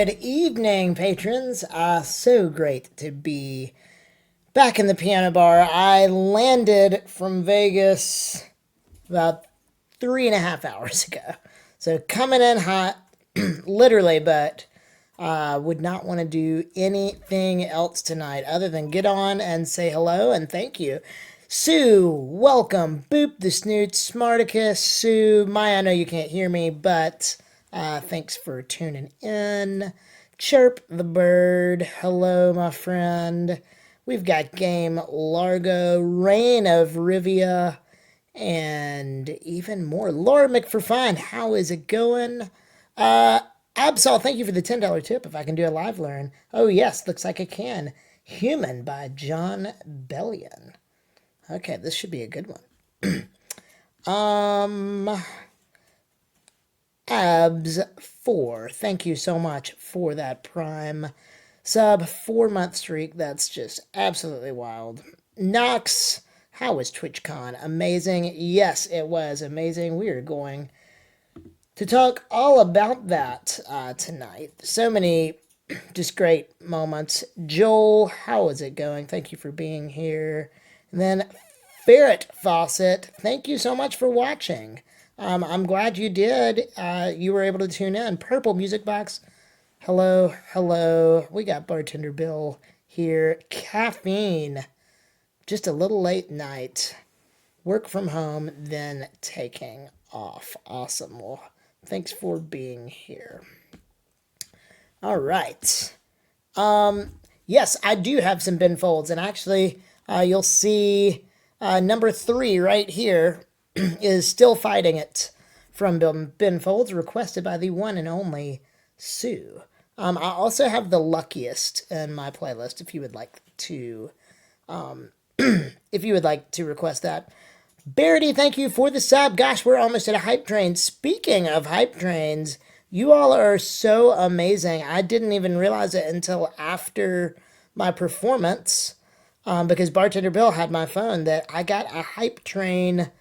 Good evening, patrons. So great to be back in the piano bar. I landed from Vegas about 3.5 hours ago. So coming in hot, literally, but would not want to do anything else tonight other than get on and say hello and thank you. Sue, welcome. Boop the Snoot, Smarticus, Sue, Maya, I know you can't hear me, but thanks for tuning in. Chirp the Bird, hello, my friend. We've got Game Largo, Reign of Rivia, and even more. Laura McForfine, how is it going? Absol, thank you for the $10 tip. If I can do a live learn. Oh, yes, looks like I can. Human by John Bellion. Okay, this should be a good one. Abs4, thank you so much for that Prime sub 4-month streak. That's just absolutely wild. Knox, how was TwitchCon? Amazing. Yes, it was amazing. We are going to talk all about that tonight. So many just great moments. Joel, how is it going? Thank you for being here. And then Ferret Faucet, thank you so much for watching. I'm glad you did. You were able to tune in. Purple Music Box, hello, hello. We got Bartender Bill here. Caffeine, just a little late night. Work from home, then taking off. Awesome. Well, thanks for being here. All right. Yes, I do have some bin folds, and actually, you'll see number 3 right here is Still Fighting It from bin folds, requested by the one and only Sue. I also have the Luckiest in my playlist if you would like to request that. Barity, thank you for the sub. Gosh, we're almost at a hype train. Speaking of hype trains, you all are so amazing. I didn't even realize it until after my performance, because Bartender Bill had my phone, that I got a hype train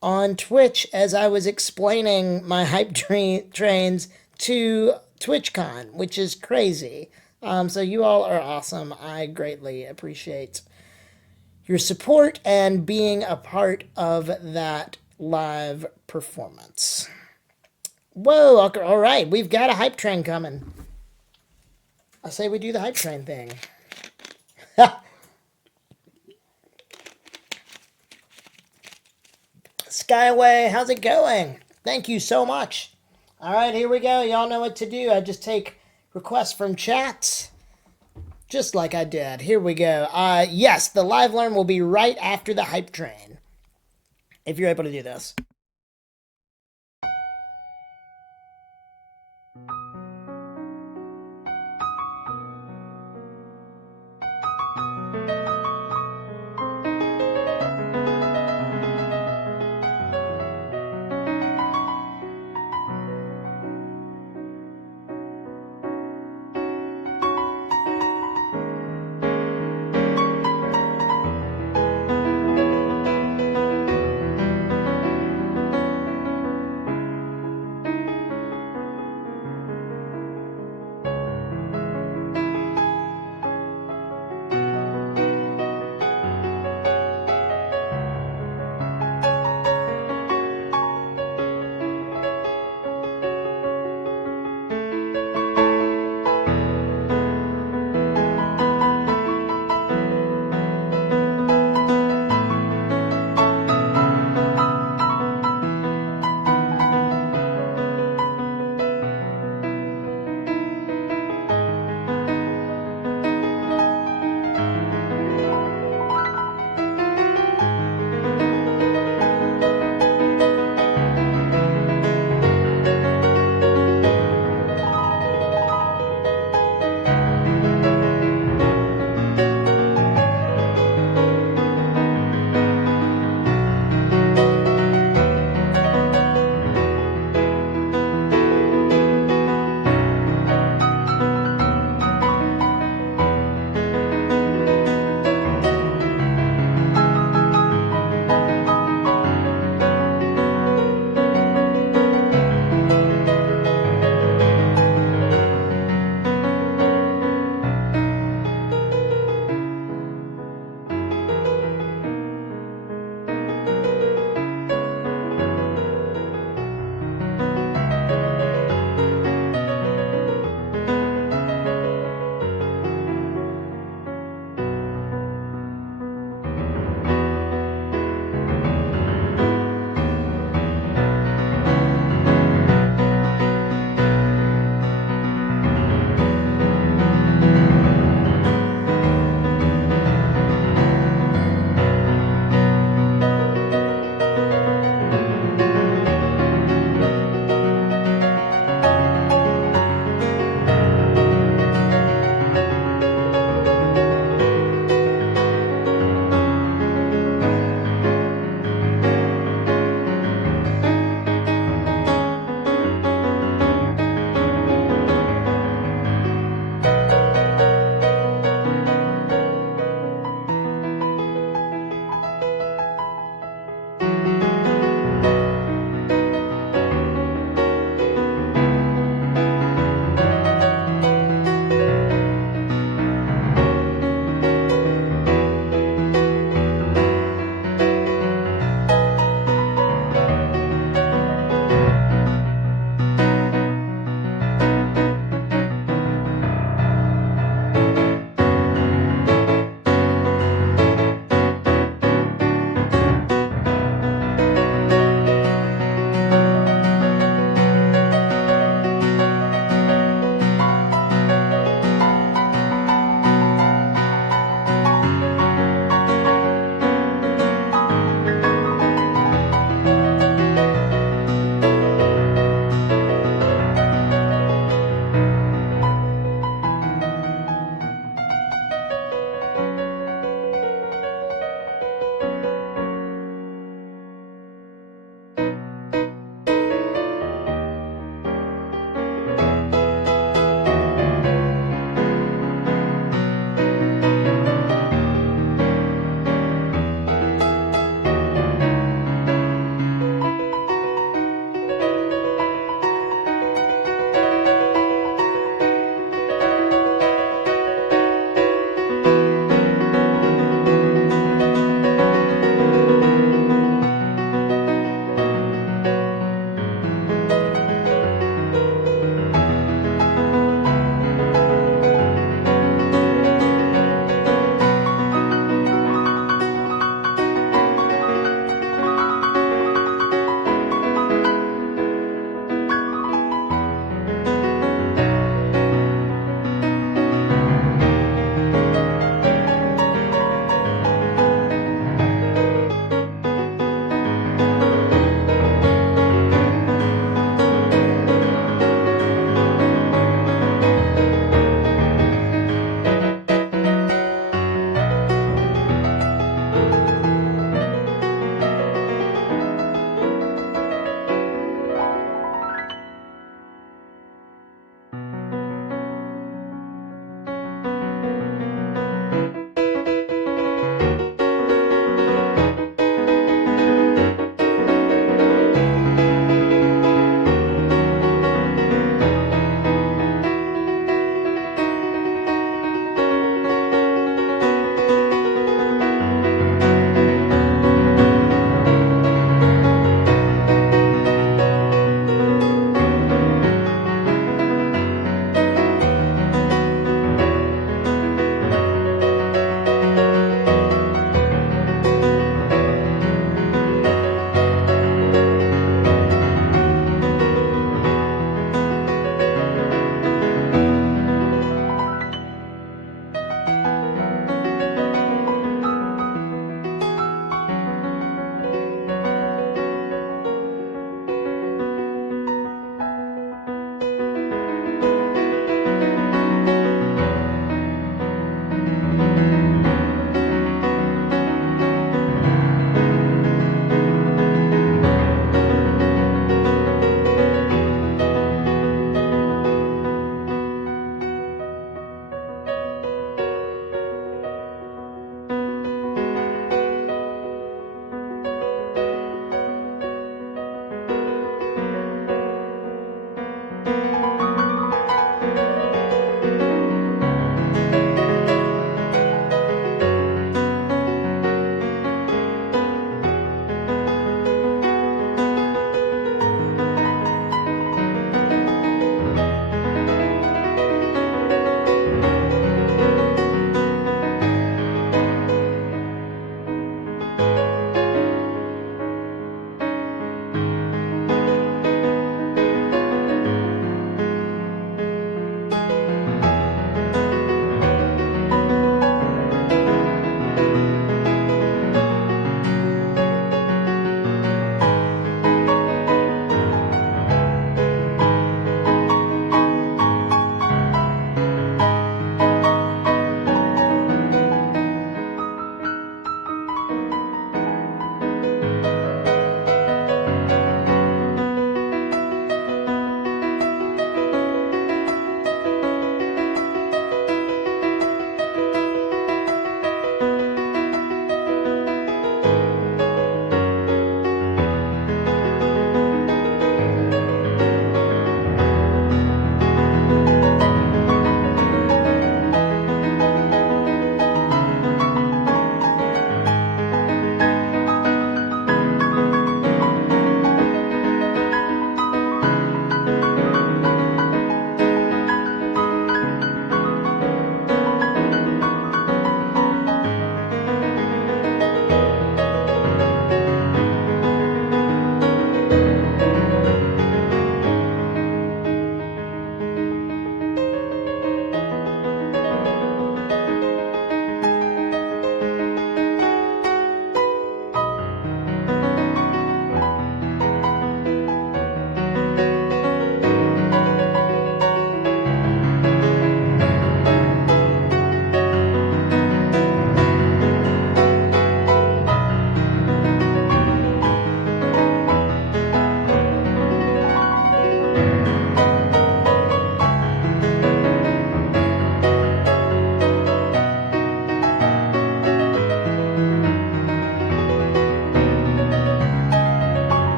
on Twitch as I was explaining my hype trains to TwitchCon, which is crazy. So you all are awesome. I greatly appreciate your support and being a part of that live performance. Whoa, all right, we've got a hype train coming. I say we do the hype train thing. Skyway, how's it going? Thank you so much. All right, here we go. Y'all know what to do. I just take requests from chats, just like I did. Here we go. Yes, the live learn will be right after the hype train, if you're able to do this.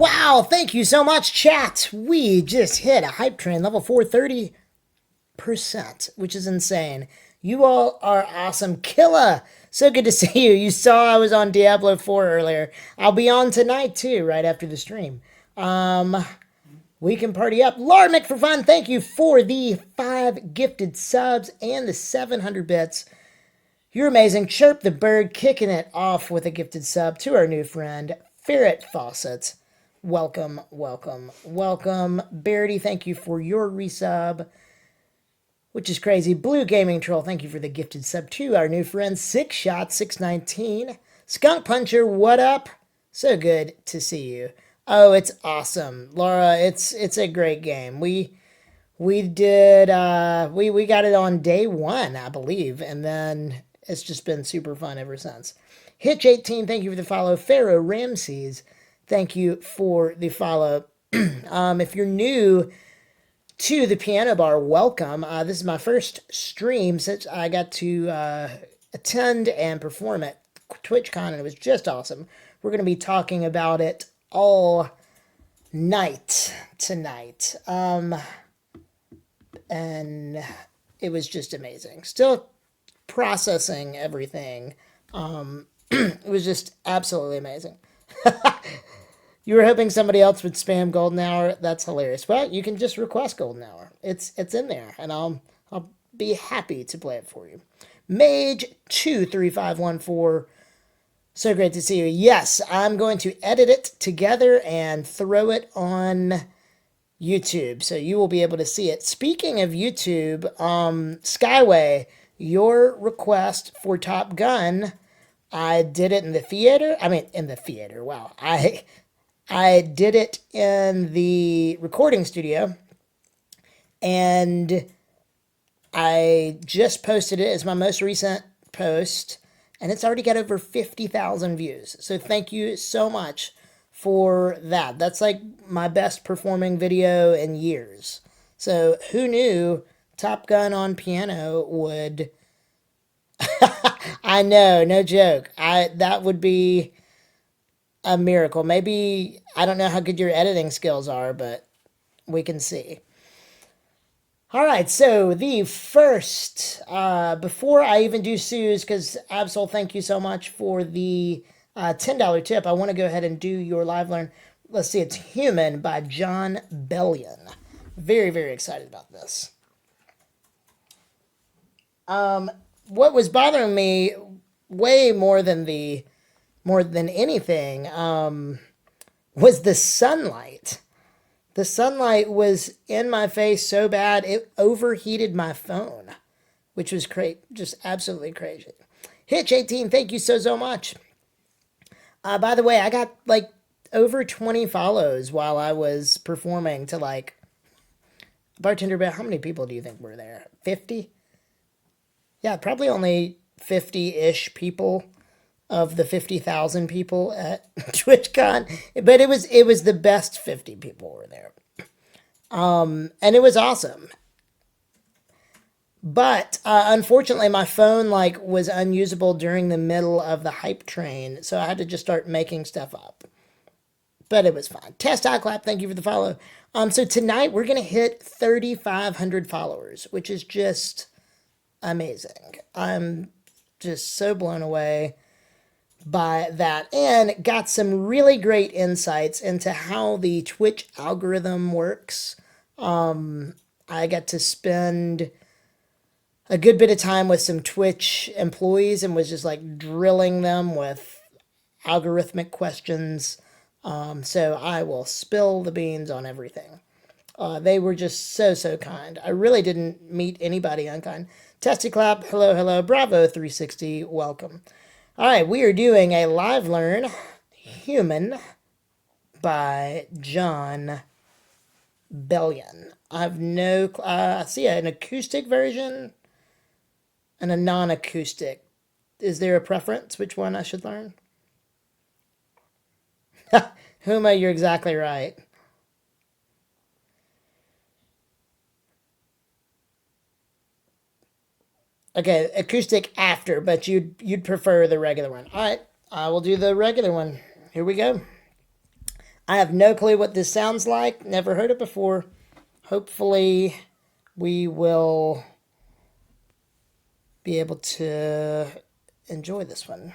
Wow, thank you so much, chat. We just hit a hype train level 430%, which is insane. You all are awesome. Killa, so good to see you. You saw I was on Diablo 4 earlier. I'll be on tonight too, right after the stream. We can party up. Larmic for fun, thank you for the 5 gifted subs and the 700 bits. You're amazing. Chirp the Bird kicking it off with a gifted sub to our new friend, Ferret Fawcett. Welcome, welcome, welcome. Beardy, thank you for your resub, which is crazy. Blue Gaming Troll, thank you for the gifted sub to our new friend, Six Shot 619. Skunk Puncher, what up? So good to see you. Oh, it's awesome, Laura. It's a great game. We did we got it on day 1, I believe, and then it's just been super fun ever since. Hitch18, thank you for the follow. Pharaoh Ramses, thank you for the follow. If you're new to the Pianobar, welcome. This is my first stream since I got to attend and perform at TwitchCon, and it was just awesome. We're going to be talking about it all night tonight. And it was just amazing. Still processing everything. It was just absolutely amazing. You were hoping somebody else would spam Golden Hour. That's hilarious. Well, you can just request Golden Hour. It's in there, and I'll be happy to play it for you. Mage23514. So great to see you. Yes, I'm going to edit it together and throw it on YouTube, so you will be able to see it. Speaking of YouTube, Skyway, your request for Top Gun, I did it in the theater. I mean, in the theater. Wow, I did it in the recording studio, and I just posted it as my most recent post, and it's already got over 50,000 views. So thank you so much for that. That's like my best performing video in years. So who knew Top Gun on piano would... I know, no joke. That would be a miracle. Maybe, I don't know how good your editing skills are, but we can see. All right, so the first, before I even do Sue's, because Absol, thank you so much for the $10 tip, I want to go ahead and do your live learn. Let's see, it's Human by John Bellion. Very, very excited about this. What was bothering me way more than anything was the sunlight. The sunlight was in my face so bad, it overheated my phone, which was just absolutely crazy. Hitch18, thank you so much. By the way, I got like over 20 follows while I was performing to like Bartender Bet. How many people do you think were there? 50? Yeah, probably only 50-ish people of the 50,000 people at TwitchCon, but it was the best 50 people were there, and it was awesome. But unfortunately, my phone like was unusable during the middle of the hype train, so I had to just start making stuff up. But it was fine. Test iClap, thank you for the follow. So tonight we're gonna hit 3,500 followers, which is just amazing. I'm just so blown away by that, and got some really great insights into how the Twitch algorithm works. I got to spend a good bit of time with some Twitch employees and was just like drilling them with algorithmic questions. So I will spill the beans on everything. They were just so kind. I really didn't meet anybody unkind. Testy clap, hello, Bravo 360, welcome. All right, we are doing a live learn, Human, by John Bellion. I have no, I see an acoustic version and a non-acoustic. Is there a preference which one I should learn? Huma, you're exactly right. Okay, acoustic after, but you'd prefer the regular one. All right, I will do the regular one. Here we go. I have no clue what this sounds like. Never heard it before. Hopefully, we will be able to enjoy this one.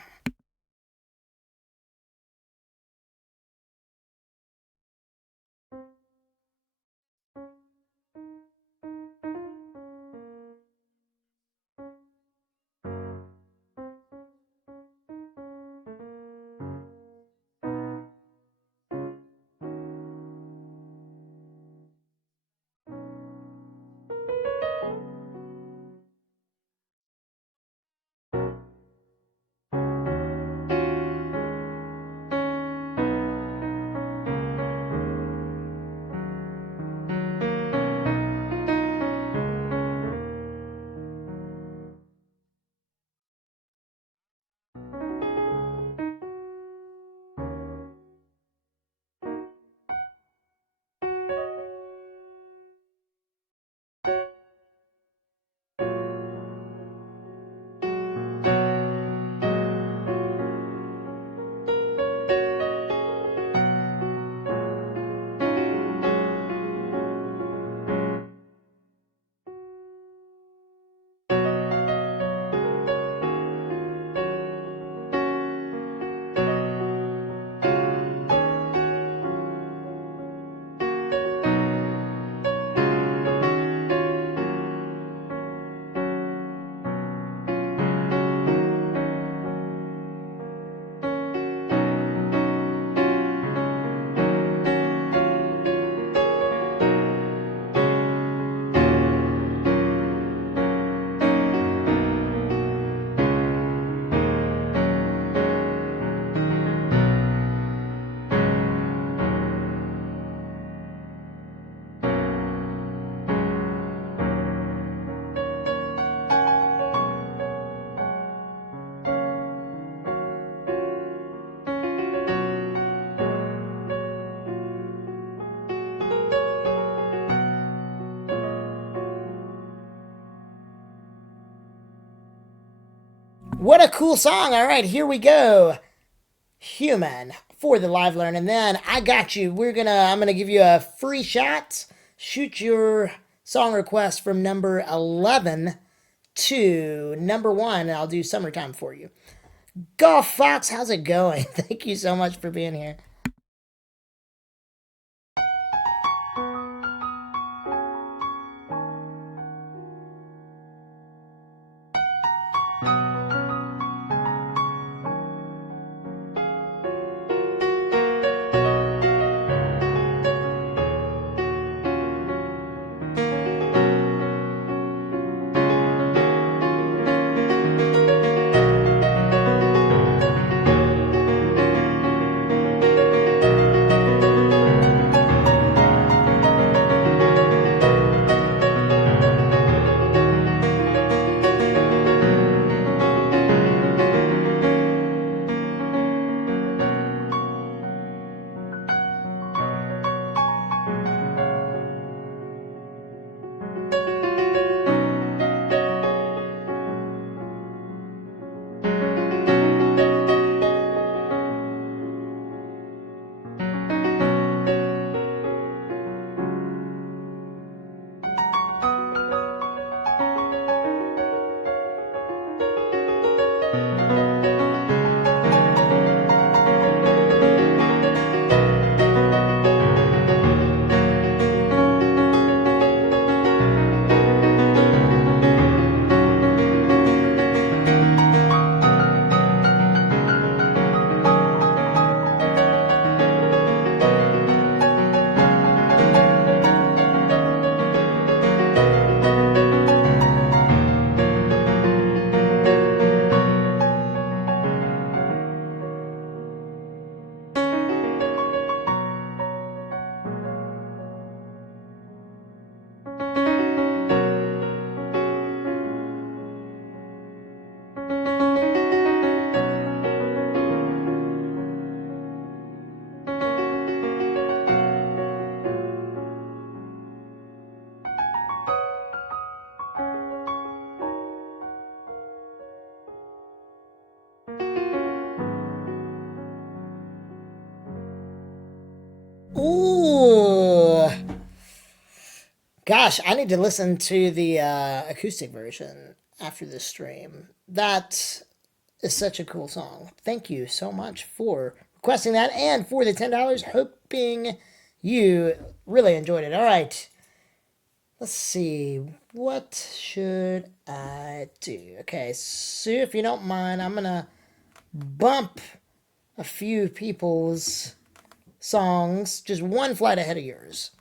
What a cool song. All right, here we go. Human for the live learn. And then I got you. I'm gonna give you a free shot. Shoot your song request from number 11 to number 1, and I'll do summertime for you. Golf Fox, how's it going? Thank you so much for being here. Gosh, I need to listen to the acoustic version after this stream. That is such a cool song. Thank you so much for requesting that and for the $10. Hoping you really enjoyed it. All right. Let's see. What should I do? Okay, Sue, if you don't mind, I'm going to bump a few people's songs just one flight ahead of yours.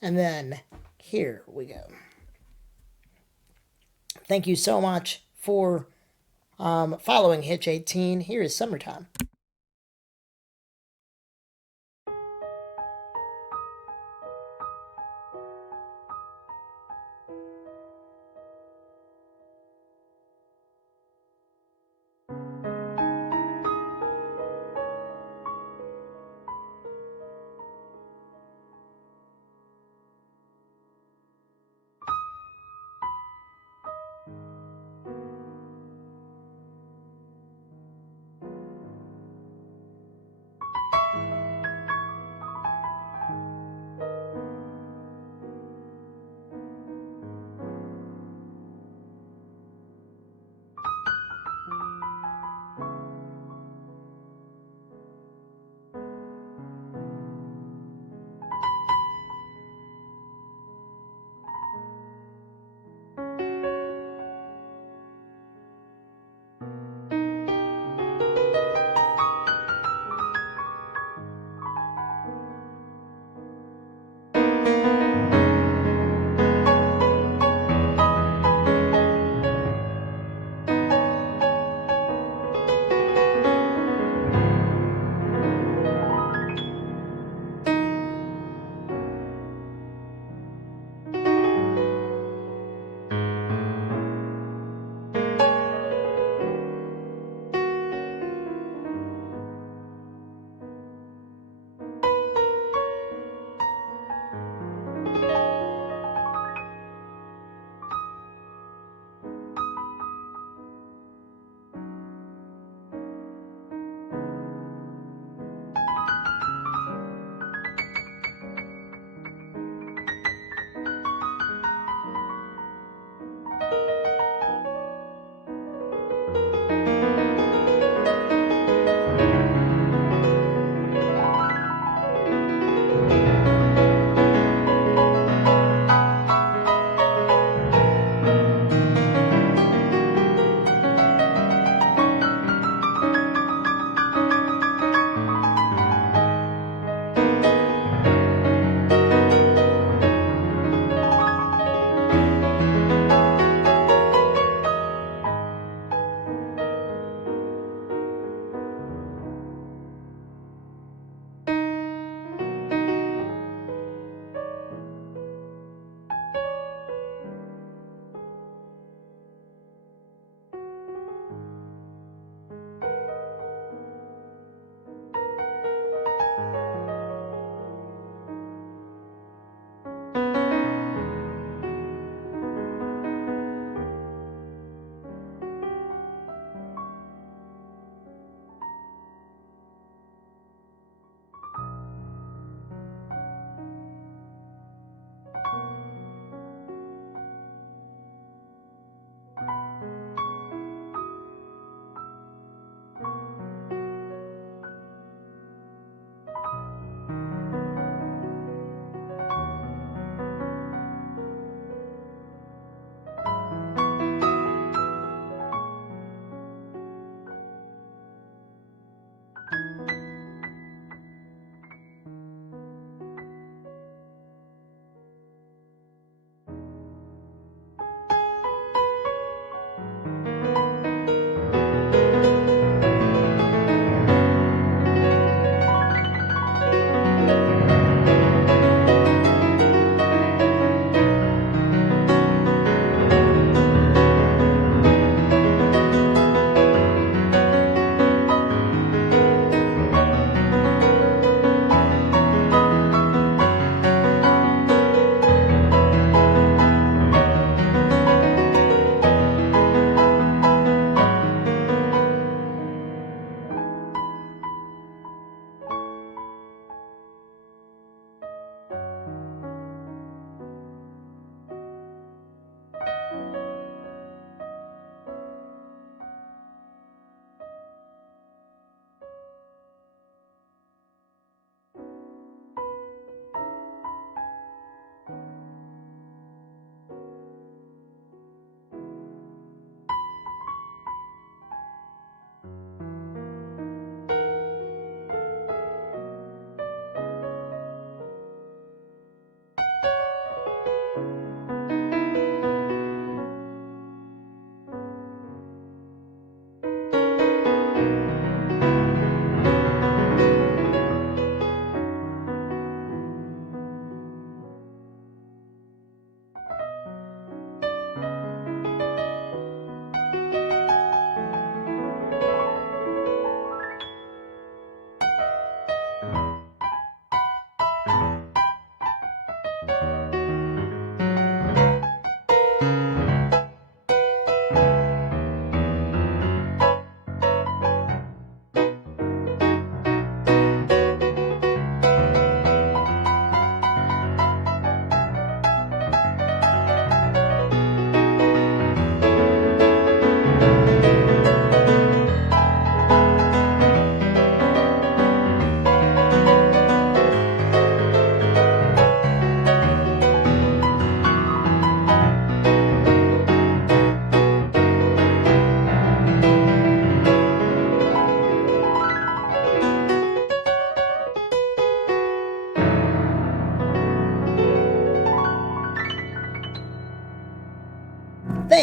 And then here we go. Thank you so much for following Hitch18. Here is Summertime.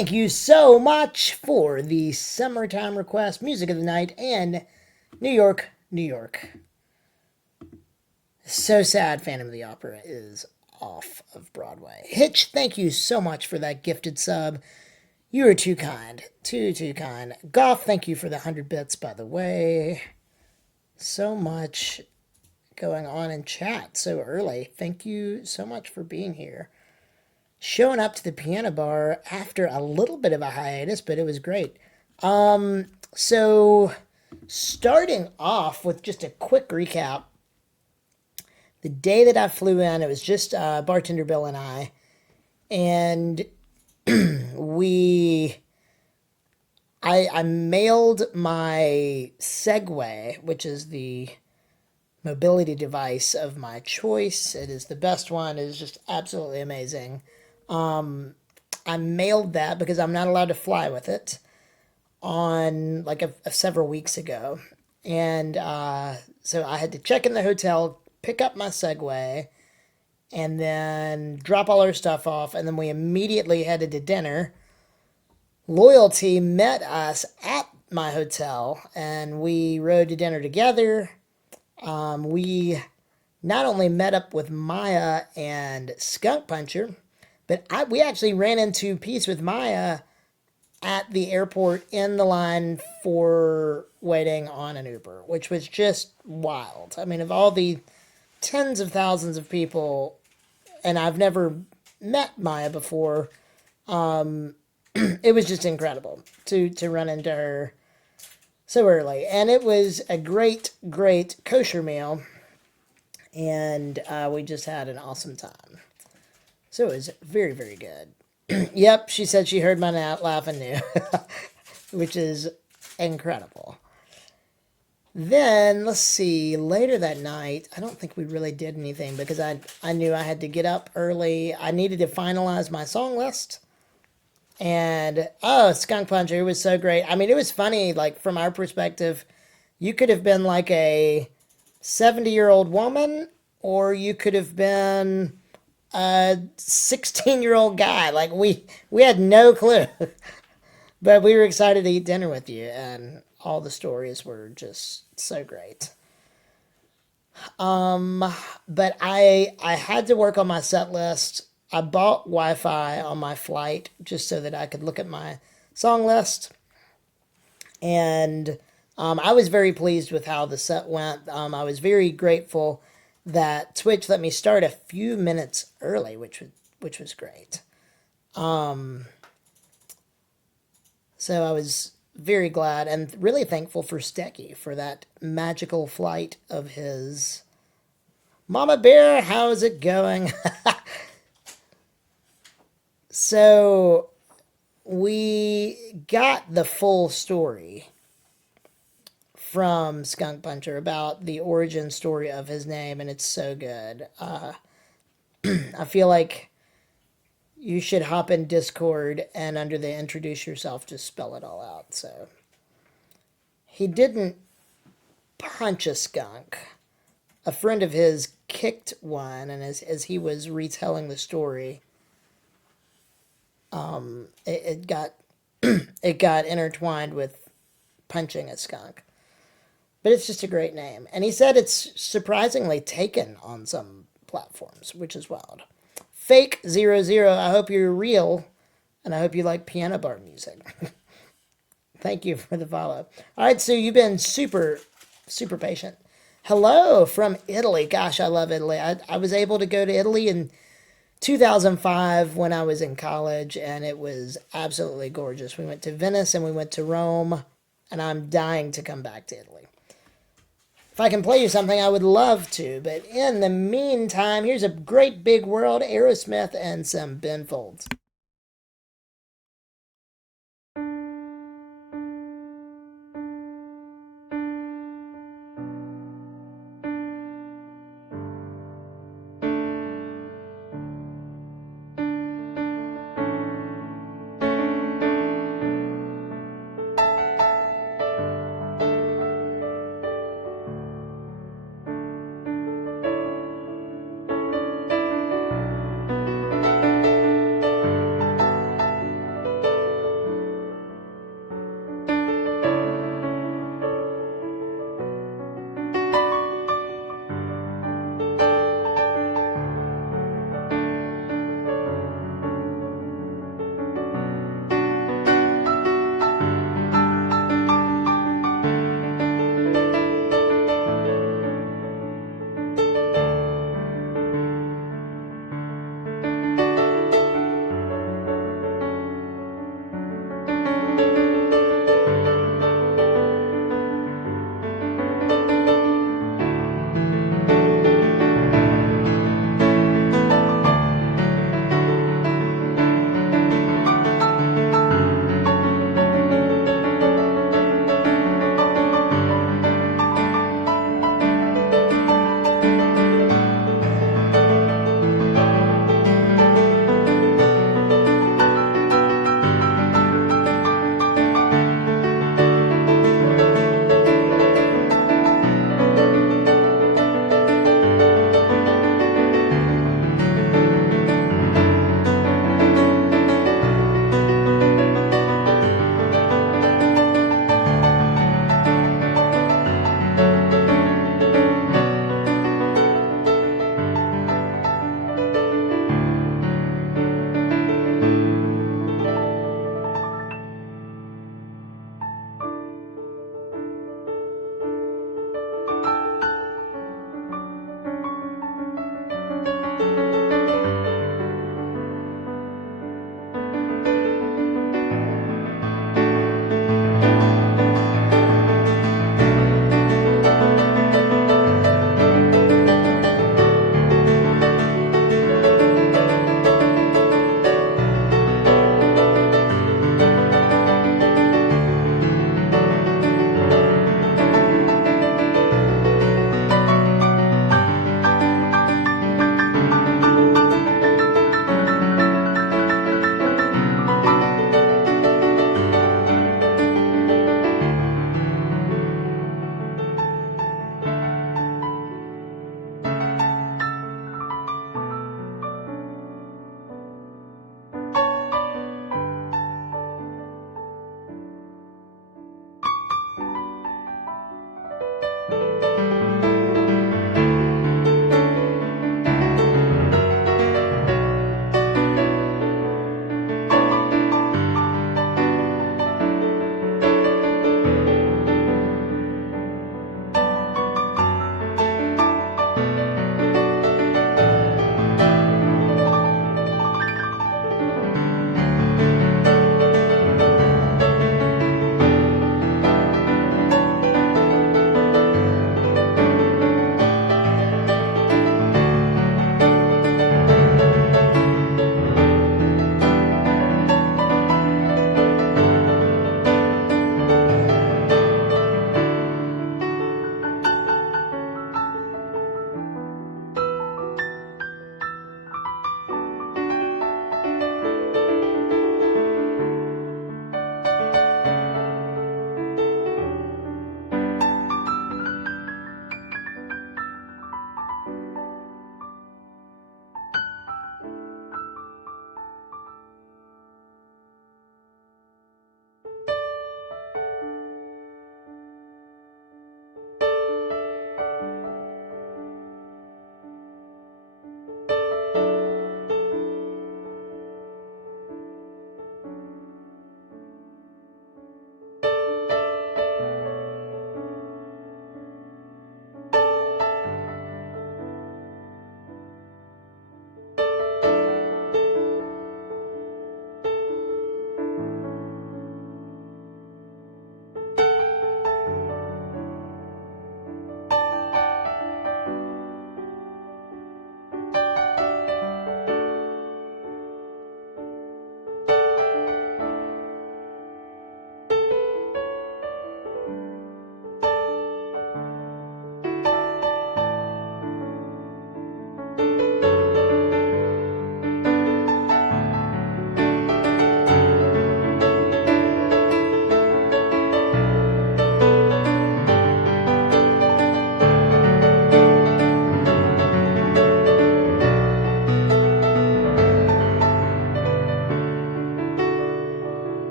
thank you so much for the summertime request, music of the night, and New York, New York. So sad Phantom of the Opera is off of Broadway. Hitch, thank you so much for that gifted sub. You are too kind. Too kind. Goff, thank you for the 100 bits, by the way. So much going on in chat so early. Thank you so much for being here. Showing up to the piano bar after a little bit of a hiatus, but it was great. So starting off with just a quick recap. The day that I flew in, it was just bartender Bill and I, and I mailed my Segway, which is the mobility device of my choice. It is the best one. It is just absolutely amazing. I mailed that because I'm not allowed to fly with it on like several weeks ago. And so I had to check in the hotel, pick up my Segway, and then drop all our stuff off. And then we immediately headed to dinner. Loyalty met us at my hotel and we rode to dinner together. We not only met up with Maya and Skunk Puncher, but we actually ran into peace with Maya at the airport in the line for waiting on an Uber, which was just wild. I mean, of all the tens of thousands of people, and I've never met Maya before, it was just incredible to run into her so early. And it was a great kosher meal, and we just had an awesome time. So it was very good. Yep, she said she heard my laugh and knew, which is incredible. Then, let's see, later that night, I don't think we really did anything because I knew I had to get up early. I needed to finalize my song list. And, Skunk Puncher, it was so great. I mean, it was funny, like, from our perspective, you could have been like a 70-year-old woman, or you could have been a 16-year-old guy. Like, we had no clue. But we were excited to eat dinner with you, and all the stories were just so great. But I had to work on my set list. I bought Wi-Fi on my flight just so that I could look at my song list. And I was very pleased with how the set went. I was very grateful that Twitch let me start a few minutes early, which was great. So I was very glad and really thankful for Stecky for that magical flight of his. Mama Bear, how's it going? So we got the full story from Skunk Puncher about the origin story of his name, and it's so good. I feel like you should hop in Discord and under the introduce yourself, just spell it all out. So he didn't punch a skunk. A friend of his kicked one, and as he was retelling the story, it got it got intertwined with punching a skunk. But it's just a great name. And he said it's surprisingly taken on some platforms, which is wild. Fake00, I hope you're real, and I hope you like Pianobar music. Thank you for the follow. All right, so you've been super patient. Hello from Italy. Gosh, I love Italy. I was able to go to Italy in 2005 when I was in college, and it was absolutely gorgeous. We went to Venice and we went to Rome, and I'm dying to come back to Italy. If I can play you something, I would love to, but in the meantime, here's a great big world, Aerosmith, and some Ben Folds.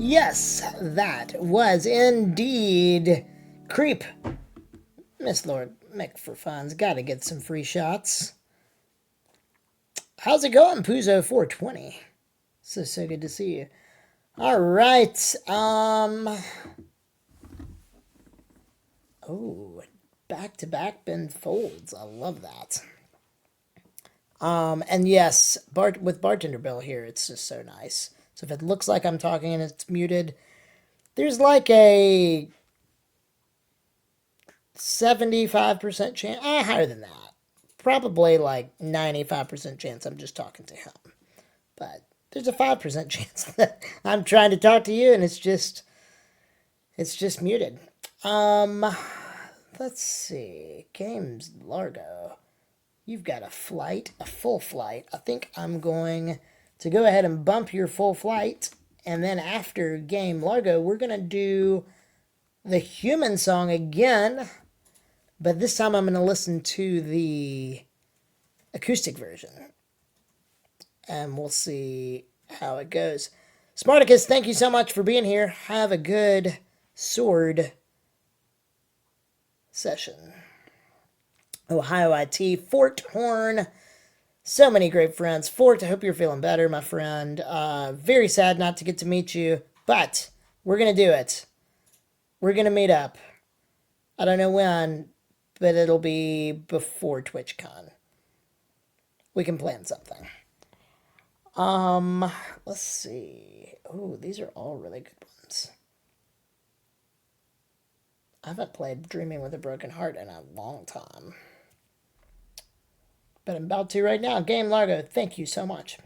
Yes, that was indeed Creep. Miss Lord Mick for fun's gotta get some free shots. How's it going, Puzo420? So good to see you. All right. Oh, back-to-back bend folds. I love that. And yes, with Bartender Bill here, it's just so nice. So if it looks like I'm talking and it's muted, there's like a 75% chance, higher than that. Probably like 95% chance I'm just talking to him. But there's a 5% chance that I'm trying to talk to you and it's just muted. Let's see. Games Largo. You've got a flight, a full flight. I think I'm going to go ahead and bump your full flight. And then after Game Largo, we're going to do the human song again. But this time I'm going to listen to the acoustic version. And we'll see how it goes. Smarticus, thank you so much for being here. Have a good sword session. Ohio IT, Fort Horn. So many great friends. Fort, I hope you're feeling better, my friend. Very sad not to get to meet you, but we're going to do it. We're going to meet up. I don't know when, but it'll be before TwitchCon. We can plan something. Let's see. Oh, these are all really good ones. I haven't played Dreaming with a Broken Heart in a long time. But I'm about to right now. Game Largo, thank you so much.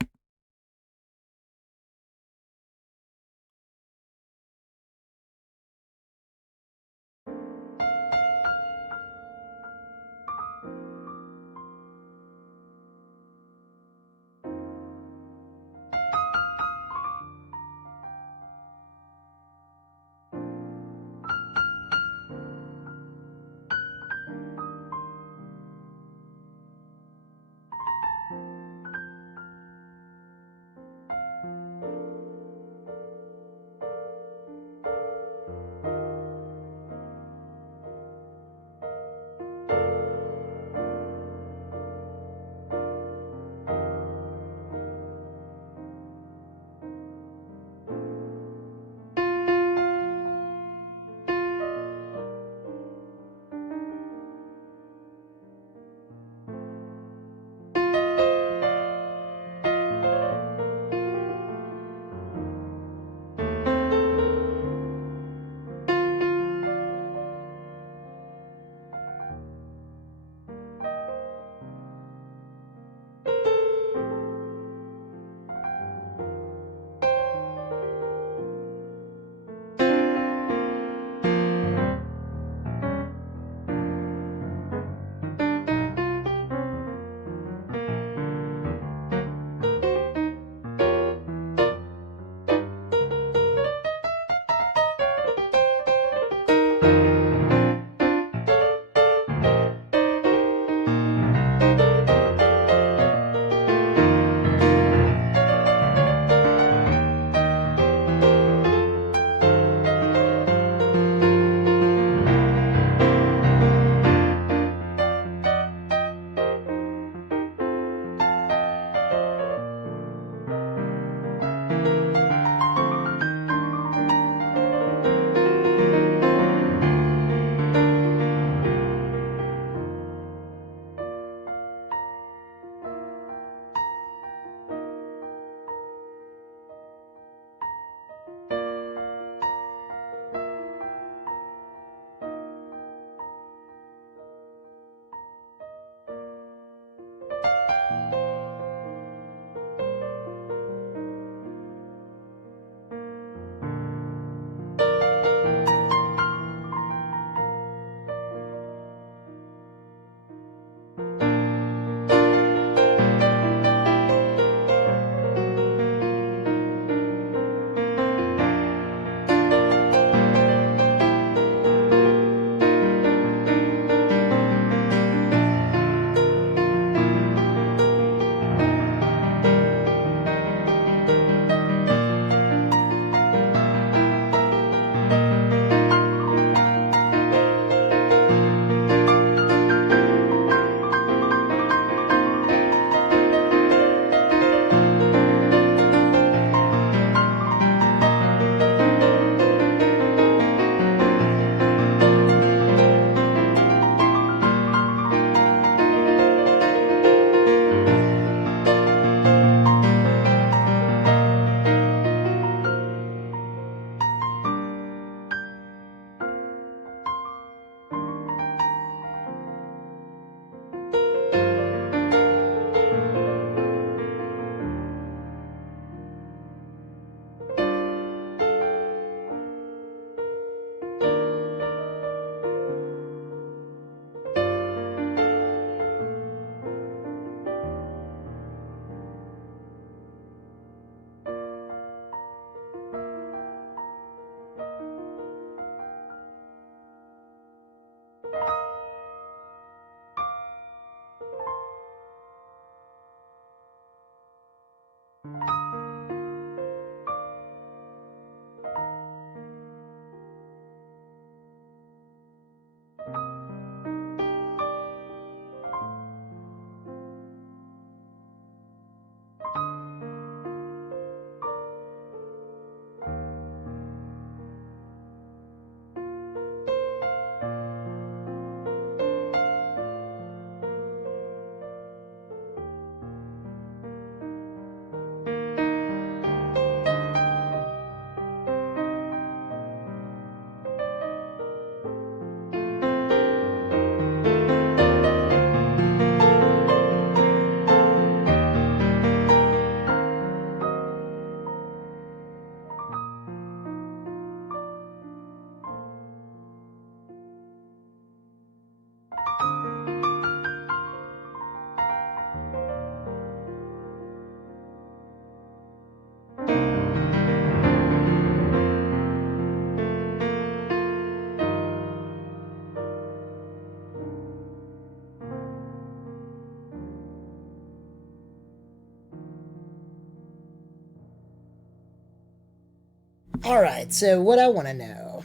Alright, so what I want to know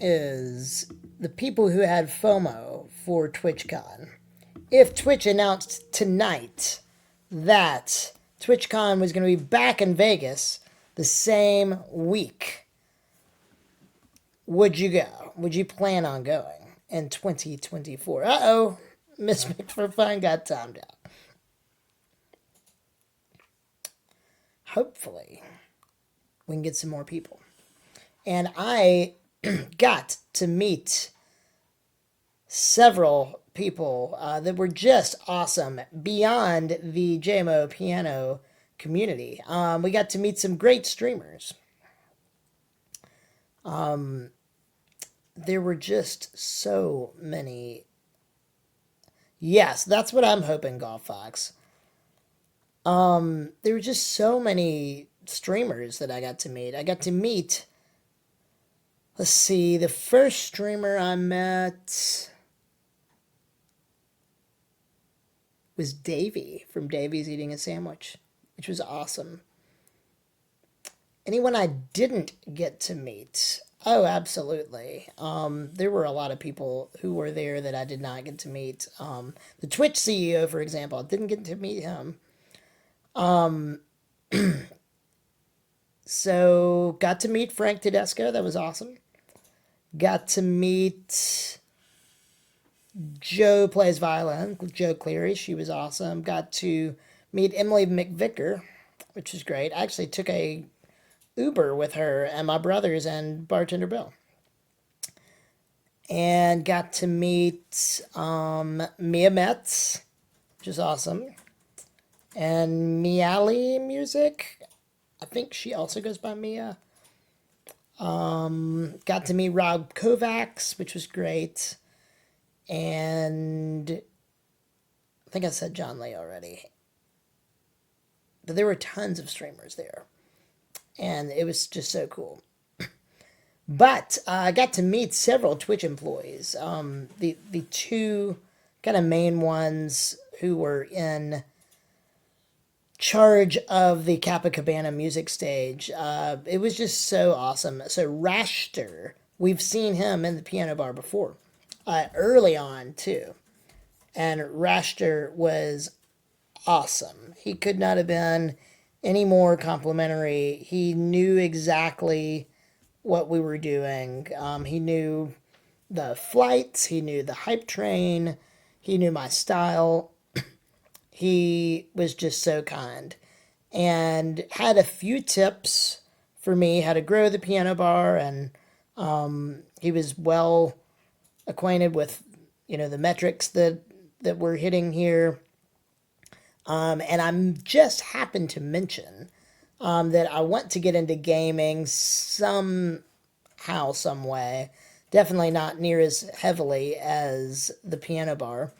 is the people who had FOMO for TwitchCon. If Twitch announced tonight that TwitchCon was going to be back in Vegas the same week, would you go? Would you plan on going in 2024? Uh-oh, Miss McFurfine got timed out. Hopefully, we can get some more people. And I got to meet several people that were just awesome beyond the JMOPiano community. We got to meet some great streamers. There were just so many. Yes, that's what I'm hoping, Golf Fox. There were just so many streamers that I got to meet. I got to meet, let's see, the first streamer I met was Davey from Davey's Eating a Sandwich, which was awesome. Anyone I didn't get to meet? Oh, absolutely. There were a lot of people who were there that I did not get to meet. The Twitch CEO, for example, I didn't get to meet him. So, got to meet Frank Tedesco. That was awesome. Got to meet Joe Plays Violin, Joe Cleary. She was awesome. Got to meet Emily McVicker, which was great. I actually took a Uber with her and my brothers and bartender Bill. And got to meet Mia Metz, which is awesome. And Miali Music. I think she also goes by Mia. Got to meet Rob Kovacs, which was great. And I think I said John Lee already. But there were tons of streamers there. And it was just so cool. But I got to meet several Twitch employees. The two kind of main ones who were in charge of the Capacabana music stage. It was just so awesome. So Rashter, we've seen him in the Pianobar before, early on too. And Rashter was awesome. He could not have been any more complimentary. He knew exactly what we were doing. He knew the flights. He knew the hype train. He knew my style. He was just so kind and had a few tips for me how to grow the piano bar. And he was well acquainted with, the metrics that we're hitting here. And I'm just happened to mention that I want to get into gaming somehow, some way. Definitely not near as heavily as the piano bar.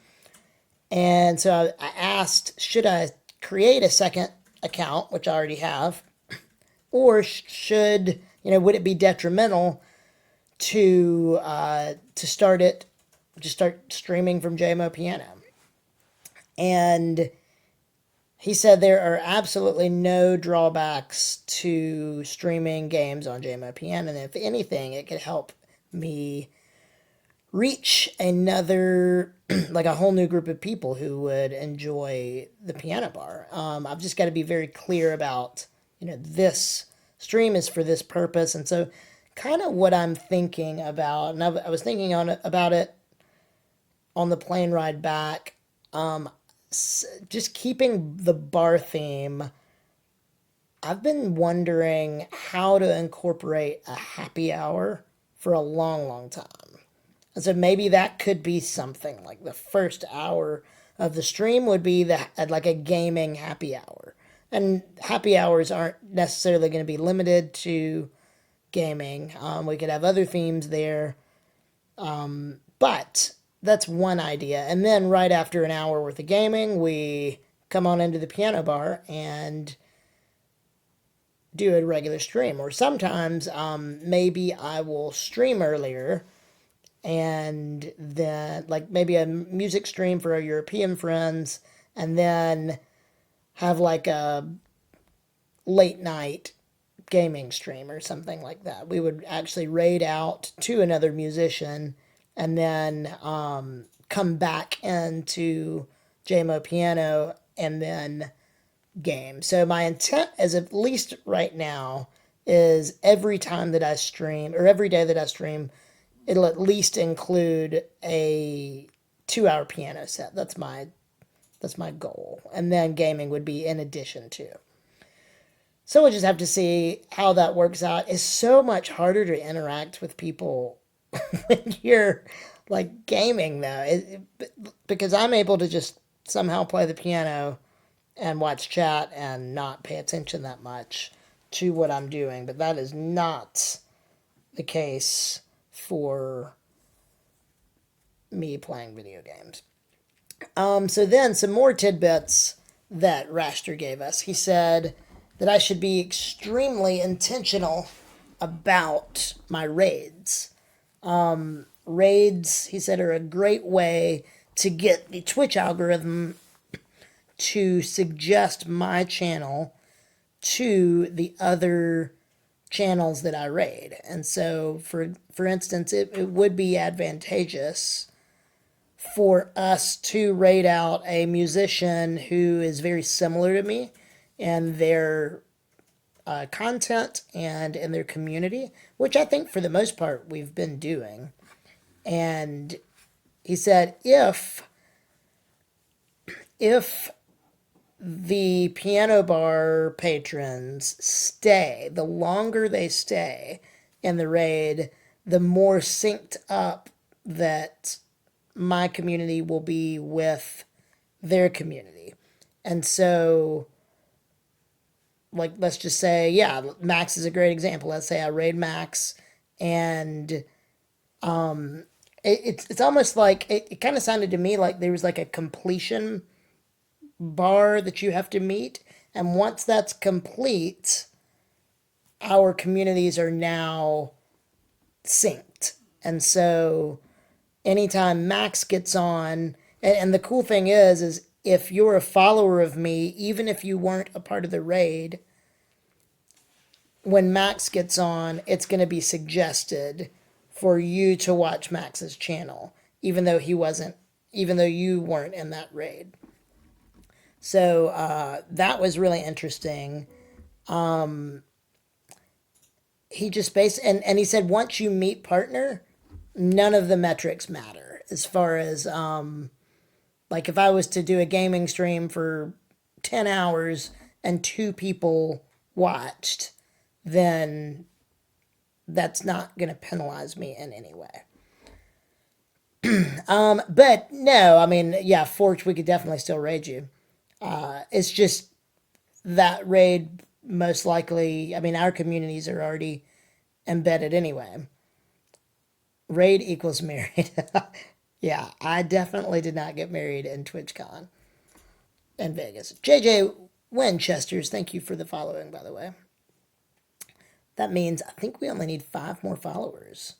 And so I asked, should I create a second account, which I already have, or should, would it be detrimental to start it, just start streaming from JMOPiano? And He said there are absolutely no drawbacks to streaming games on JMOPiano, and if anything, it could help me reach another, like a whole new group of people who would enjoy the Pianobar. I've just got to be very clear about, this stream is for this purpose, and so kind of what I'm thinking about, and I was thinking about it on the plane ride back. Just keeping the bar theme, I've been wondering how to incorporate a happy hour for a long, long time. And so maybe that could be something like the first hour of the stream would be like a gaming happy hour. And happy hours aren't necessarily going to be limited to gaming. We could have other themes there. But that's one idea. And then right after an hour worth of gaming, we come on into the piano bar and do a regular stream. Or sometimes maybe I will stream earlier and then like maybe a music stream for our European friends, and then have like a late night gaming stream or something like that. We would actually raid out to another musician and then come back into JMOPiano and then game. So my intent is, at least right now, is every time that I stream or every day that I stream, it'll at least include a 2-hour piano set. That's my goal. And then gaming would be in addition to. So we'll just have to see how that works out. It's so much harder to interact with people when you're like gaming, though, because I'm able to just somehow play the piano and watch chat and not pay attention that much to what I'm doing. But that is not the case for me playing video games. So then some more tidbits that Raster gave us. He said that I should be extremely intentional about my raids. Raids, he said, are a great way to get the Twitch algorithm to suggest my channel to the other channels that I raid. And so, for instance, it would be advantageous for us to raid out a musician who is very similar to me in their content and in their community, which I think for the most part we've been doing. And he said if the piano bar patrons stay, the longer they stay in the raid, the more synced up that my community will be with their community. And so, like, let's just say, yeah, Max is a great example. Let's say I raid Max, and it's almost like, it kind of sounded to me like there was like a completion bar that you have to meet, and once that's complete, our communities are now synced. And so anytime Max gets on, and the cool thing is if you're a follower of me, even if you weren't a part of the raid, when Max gets on, it's going to be suggested for you to watch Max's channel, even though you weren't in that raid. So that was really interesting. He just and he said once you meet partner, none of the metrics matter as far as like if I was to do a gaming stream for 10 hours and 2 people watched, then that's not going to penalize me in any way. But no, I mean, yeah, Forge, we could definitely still raid you. It's just that raid most likely, I mean, our communities are already embedded anyway. Raid equals married. Yeah, I definitely did not get married in TwitchCon in Vegas. JJ Winchesters, thank you for the following, by the way. That means I think we only need 5 more followers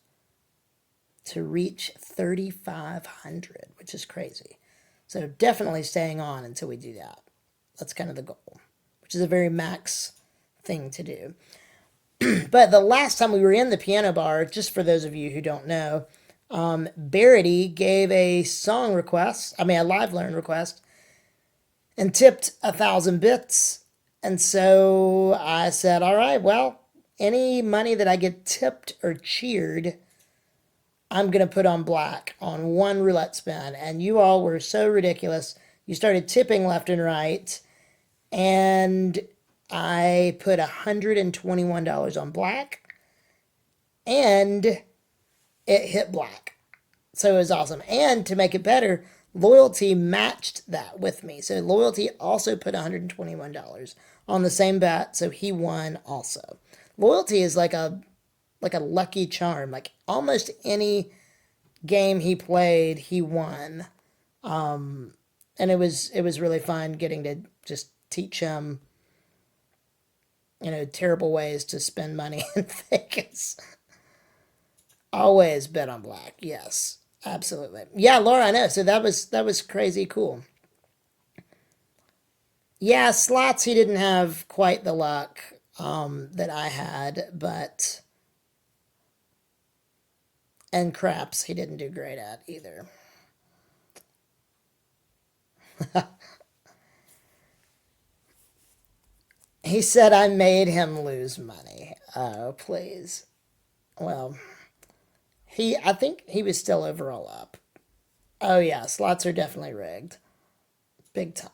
to reach 3,500, which is crazy. So definitely staying on until we do that. That's kind of the goal, which is a very max thing to do. But the last time we were in the piano bar, just for those of you who don't know, Barity gave a song request, a live learn request, and tipped 1,000 bits. And so I said, all right, well, any money that I get tipped or cheered, I'm going to put on black on one roulette spin. And you all were so ridiculous. You started tipping left and right. And I put $121 on black. And it hit black. So it was awesome. And to make it better, Loyalty matched that with me. So Loyalty also put $121 on the same bet, so he won also. Loyalty is like a lucky charm. Like almost any game he played, he won. And it was really fun getting to just teach him, terrible ways to spend money in Vegas. Always bet on black. Yes, absolutely. Yeah, Laura, I know. So that was crazy cool. Yeah, slots he didn't have quite the luck that I had, but and craps he didn't do great at either. He said I made him lose money. Oh, please. Well, I think he was still overall up. Oh yeah, slots are definitely rigged. Big time.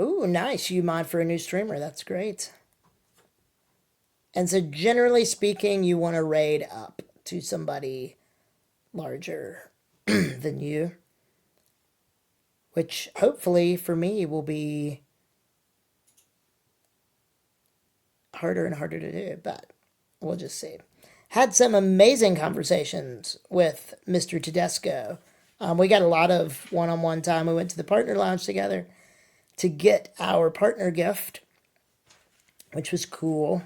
Ooh, nice. You mod for a new streamer. That's great. And so generally speaking, you want to raid up to somebody larger than you, which hopefully for me will be harder and harder to do, but we'll just see. Had some amazing conversations with Mr. Tedesco. We got a lot of one-on-one time. We went to the partner lounge together to get our partner gift, which was cool.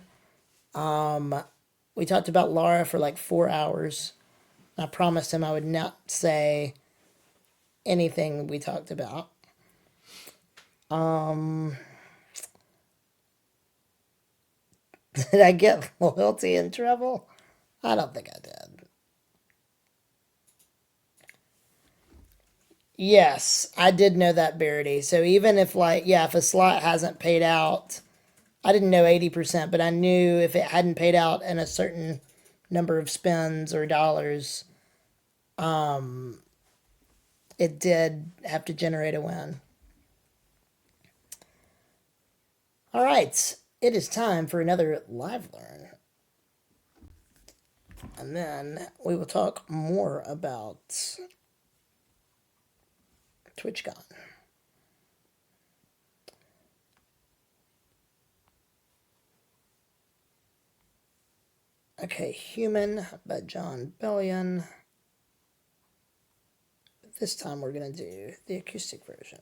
We talked about Laura for like 4 hours. I promised him I would not say anything we talked about. Did I get Loyalty in trouble? I don't think I did. Yes, I did know that, Barity. So even if if a slot hasn't paid out, I didn't know 80%, but I knew if it hadn't paid out in a certain number of spins or dollars, it did have to generate a win. All right, it is time for another live learn. And then we will talk more about TwitchCon. Okay, Human by John Bellion. This time we're going to do the acoustic version.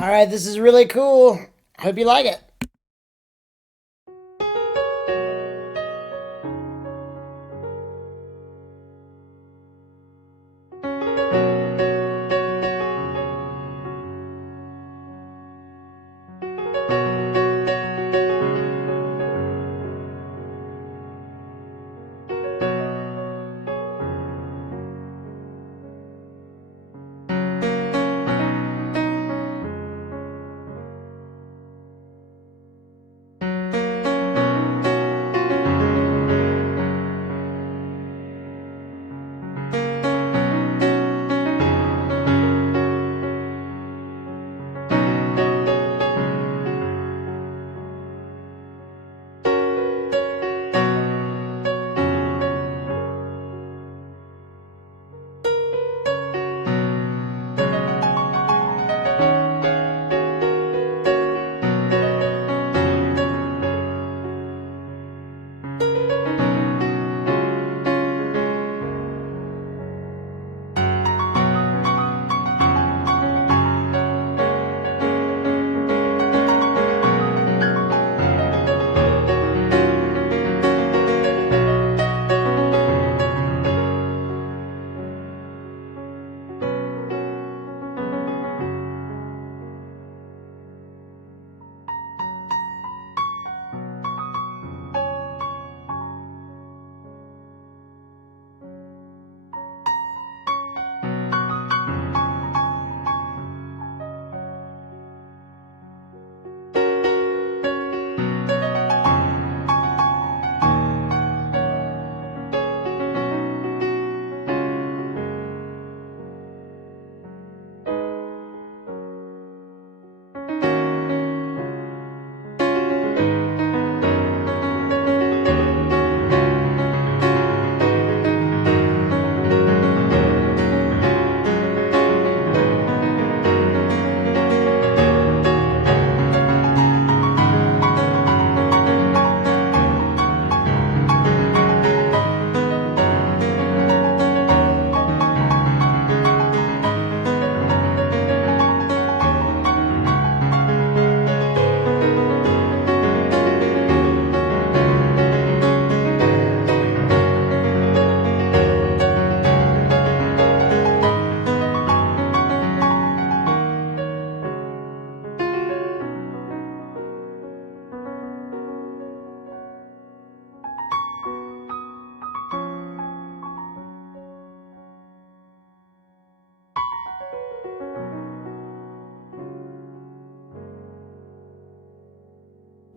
All right, this is really cool. Hope you like it.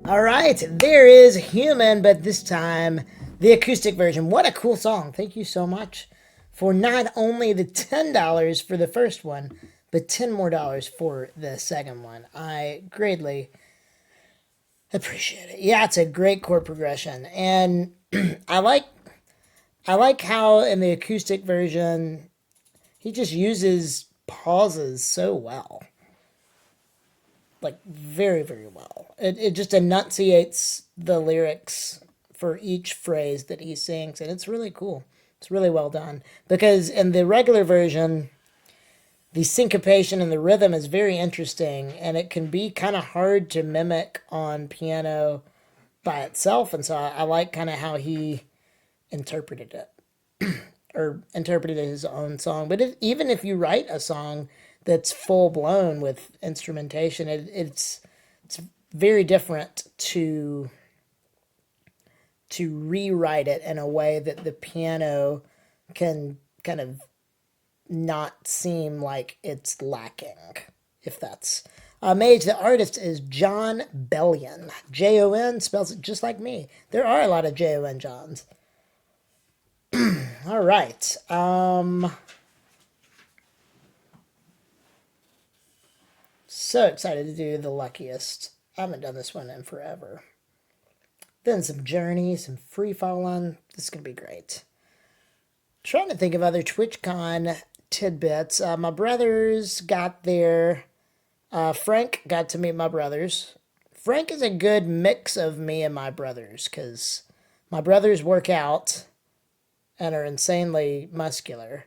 All right, there is Human, but this time the acoustic version. What a cool song. Thank you so much for not only the $10 for the first one, but $10 more for the second one. I greatly appreciate it. Yeah, it's a great chord progression. And I like how in the acoustic version he just uses pauses so well. Like very, very well. It just enunciates the lyrics for each phrase that he sings, and it's really cool. It's really well done. Because in the regular version, the syncopation and the rhythm is very interesting, and it can be kind of hard to mimic on piano by itself. And so I like kind of how he interpreted it or interpreted his own song. But even if you write a song that's full blown with instrumentation, it's very different to rewrite it in a way that the piano can kind of not seem like it's lacking. If that's Mage, the artist is John Bellion. Jon spells it just like me. There are a lot of Jon Johns. All right. So excited to do the luckiest. I haven't done this one in forever. Then some Journey, some Free Falling. This is going to be great. Trying to think of other TwitchCon tidbits. My brothers got there. Frank got to meet my brothers. Frank is a good mix of me and my brothers because my brothers work out and are insanely muscular.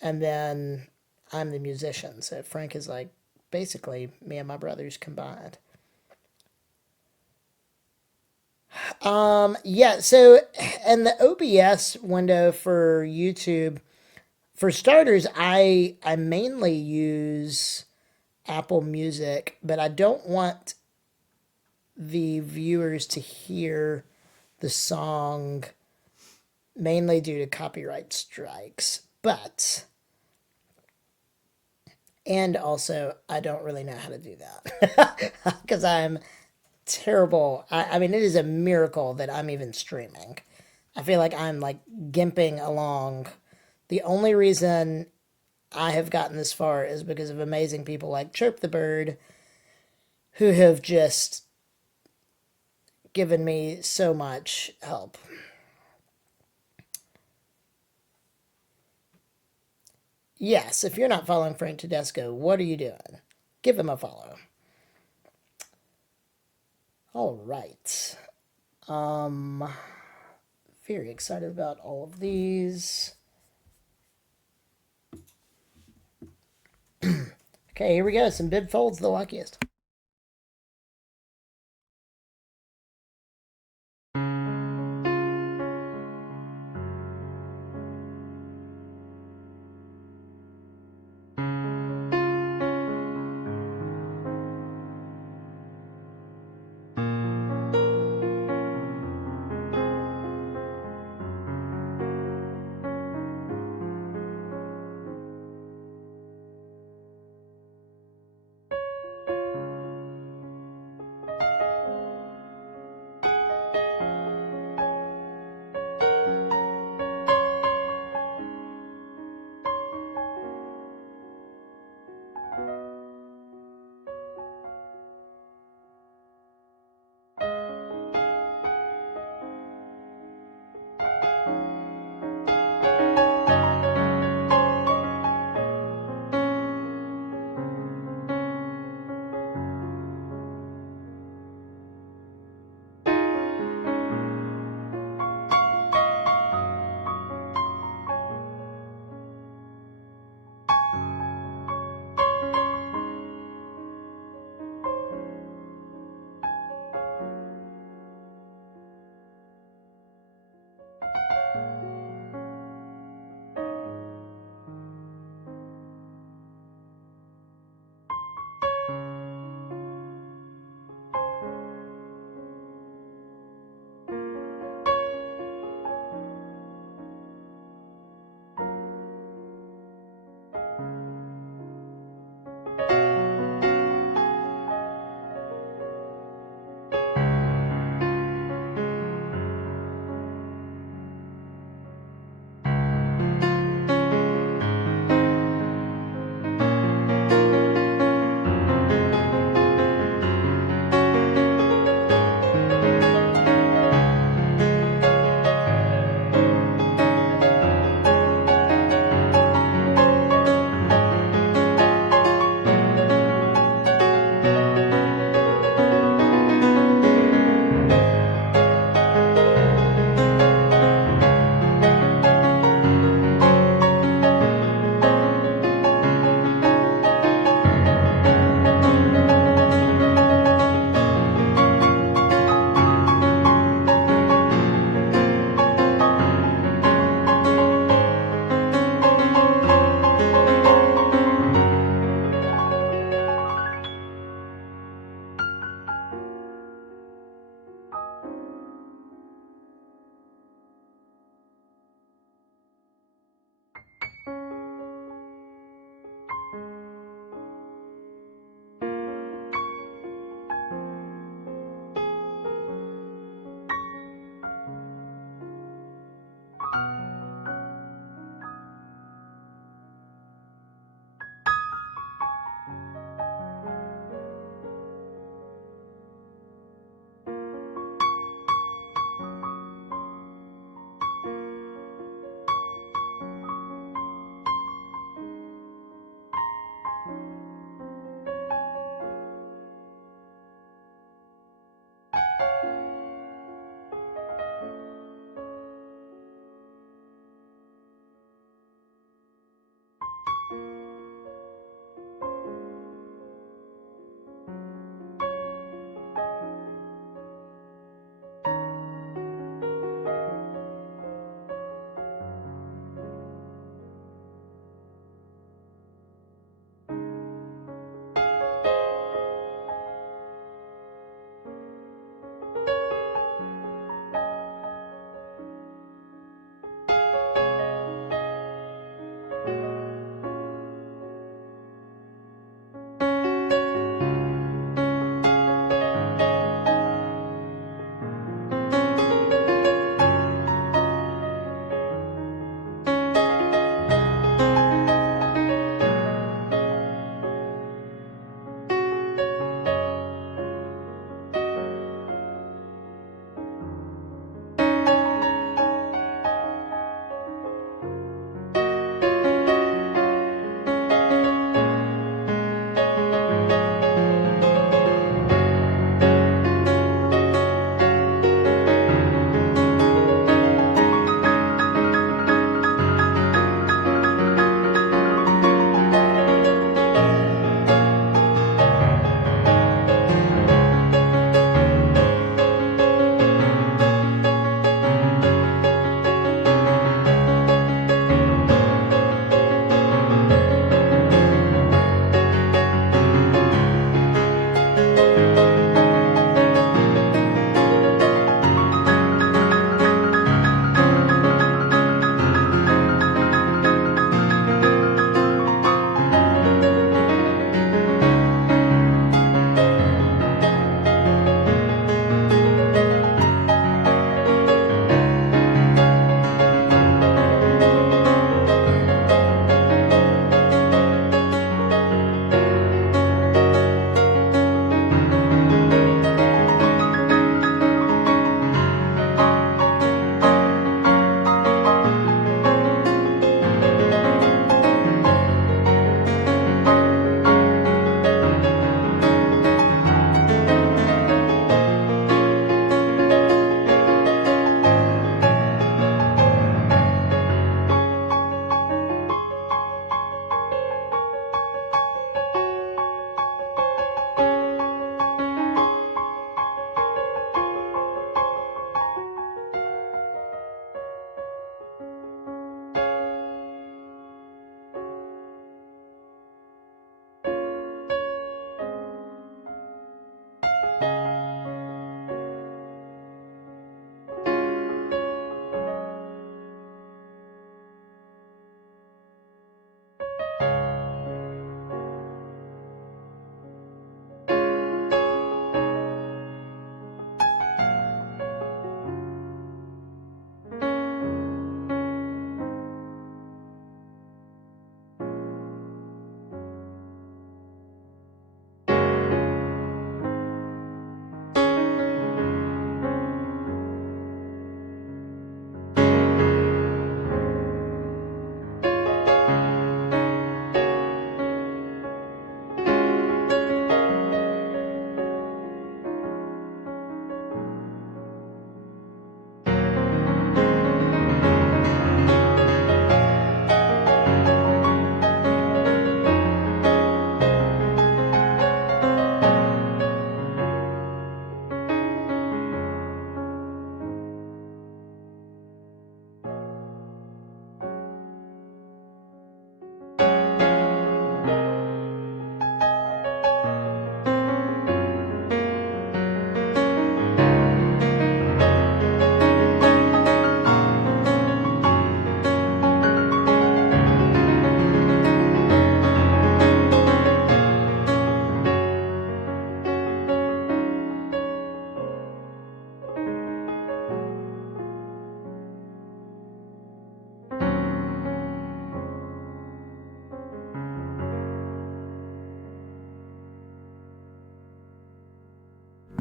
And then I'm the musician. So Frank is like basically me and my brothers combined. Yeah, so, and the OBS window for YouTube, for starters, I mainly use Apple Music, but I don't want the viewers to hear the song mainly due to copyright strikes. But, and also, I don't really know how to do that because I'm terrible. I mean, it is a miracle that I'm even streaming. I feel like I'm like gimping along. The only reason I have gotten this far is because of amazing people like Chirp the Bird, who have just given me so much help. Yes, if you're not following Frank Tedesco, what are you doing? Give him a follow. All right. Very excited about all of these. Okay, here we go. Some bib folds, the luckiest.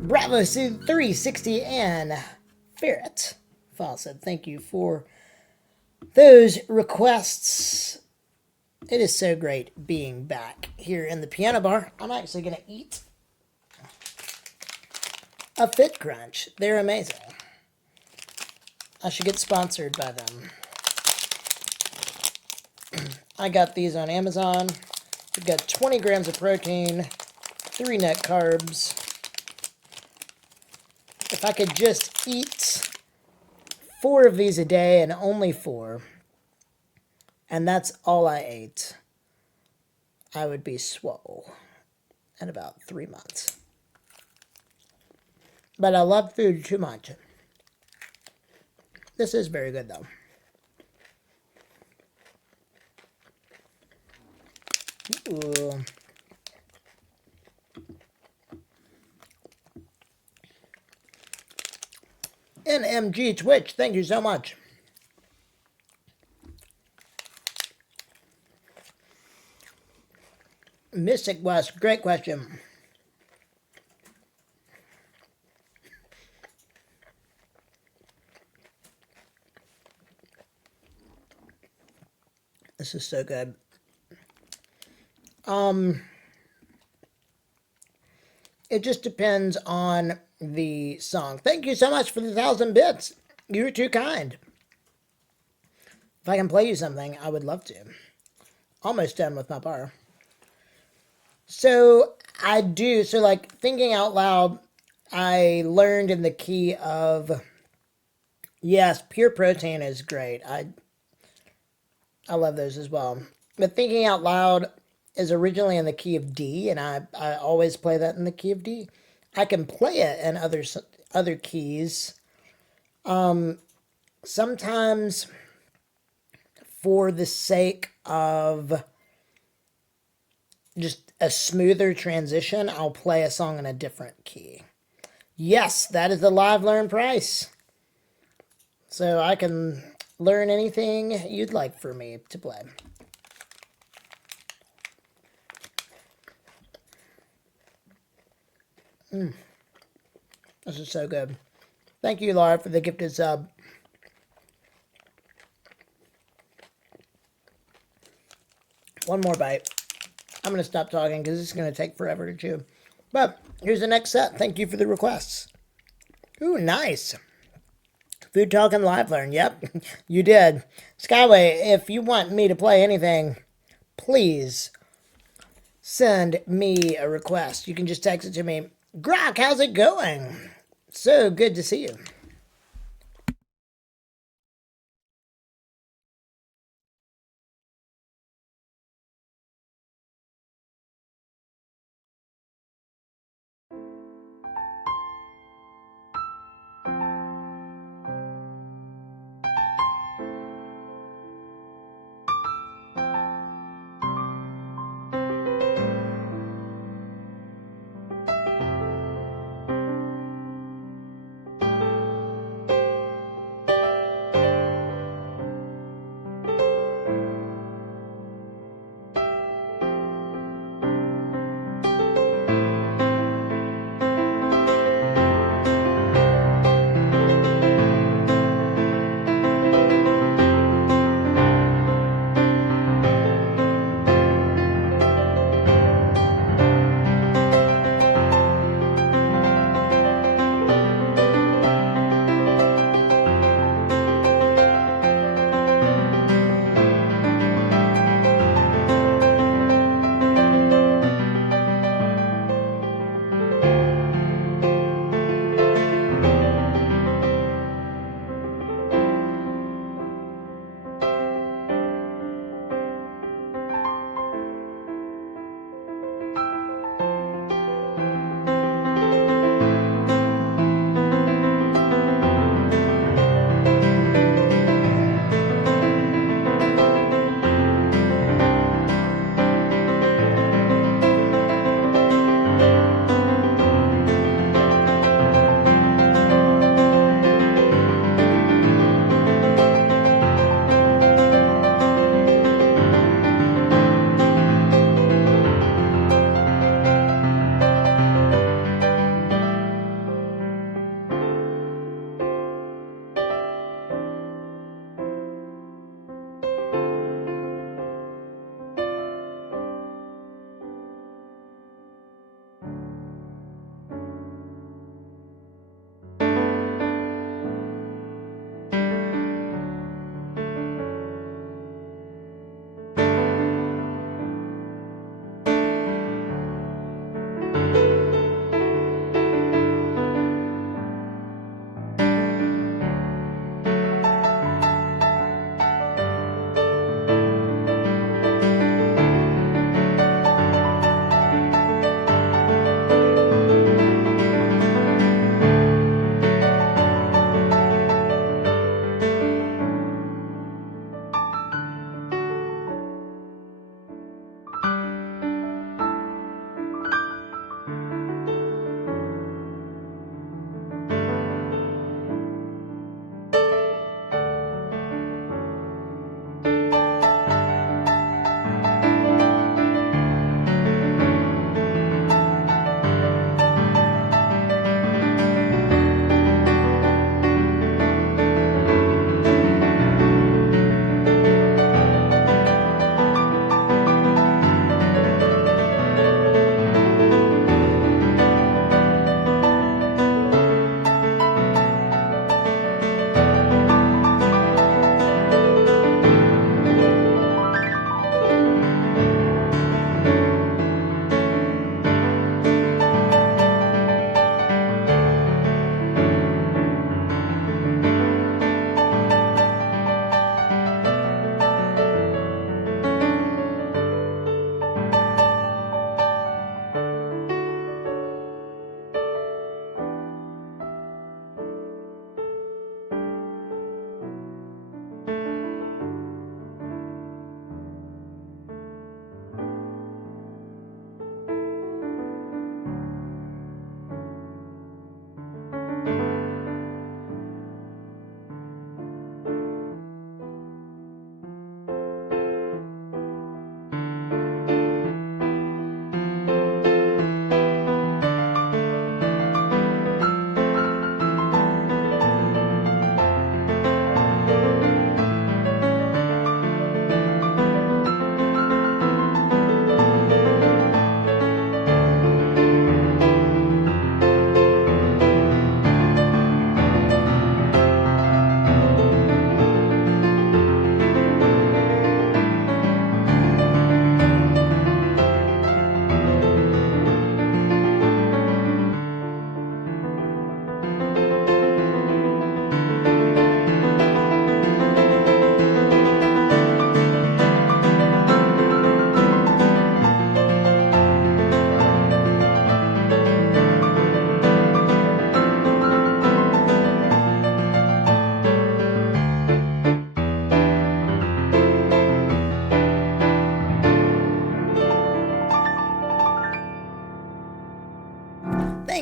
Bravo 360 and Ferret Fawcett, thank you for those requests. It is so great being back here in the piano bar. I'm actually going to eat a Fit Crunch. They're amazing. I should get sponsored by them. I got these on Amazon. We've got 20 grams of protein, 3 net carbs. If I could just eat 4 of these a day, and only 4, and that's all I ate, I would be swole in about 3 months. But I love food too much. This is very good, though. Ooh. NMG Twitch, thank you so much. Mystic West, great question. This is so good. It just depends on the song. Thank you so much for the 1,000 bits. You're too kind. If I can play you something, I would love to. Almost done with my bar. So I do, so like thinking out loud, I learned in the key of, yes, Pure Protein is great. I love those as well. But thinking out loud is originally in the key of D, and I always play that in the key of D. I can play it in other keys. Sometimes for the sake of just a smoother transition, I'll play a song in a different key. Yes, that is the live learn price. So I can learn anything you'd like for me to play. This is so good. Thank you, Laura, for the gifted sub. One more bite. I'm going to stop talking because it's going to take forever to chew. But here's the next set. Thank you for the requests. Ooh, nice. Food Talk and Live Learn. Yep, you did. Skyway, if you want me to play anything, please send me a request. You can just text it to me. Grok, how's it going? So good to see you.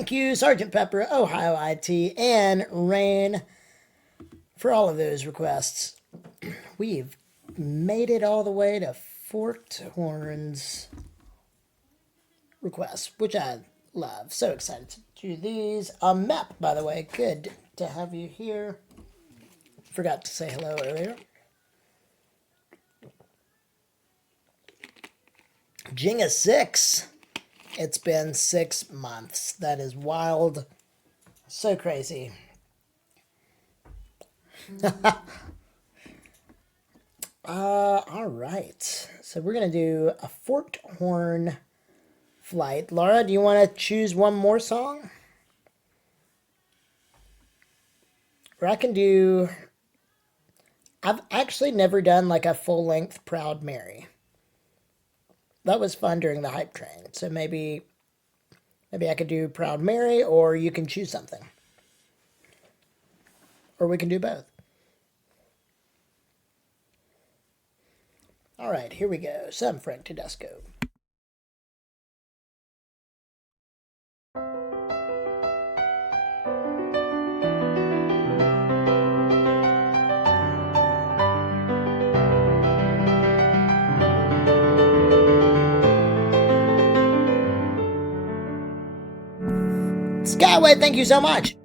Thank you, Sergeant Pepper, Ohio IT, and Rain for all of those requests. We've made it all the way to Forked Horns requests, which I love. So excited to do these. Mep, by the way, good to have you here. Forgot to say hello earlier. Jinga 6. It's been 6 months. That is wild. So crazy. All right. So we're going to do a forked horn flight. Laura, do you want to choose one more song? Or I can do... I've actually never done like a full-length Proud Mary. That was fun during the hype train. So maybe I could do Proud Mary, or you can choose something. Or we can do both. All right, here we go. Some Frank Tedesco. Skyway, thank you so much.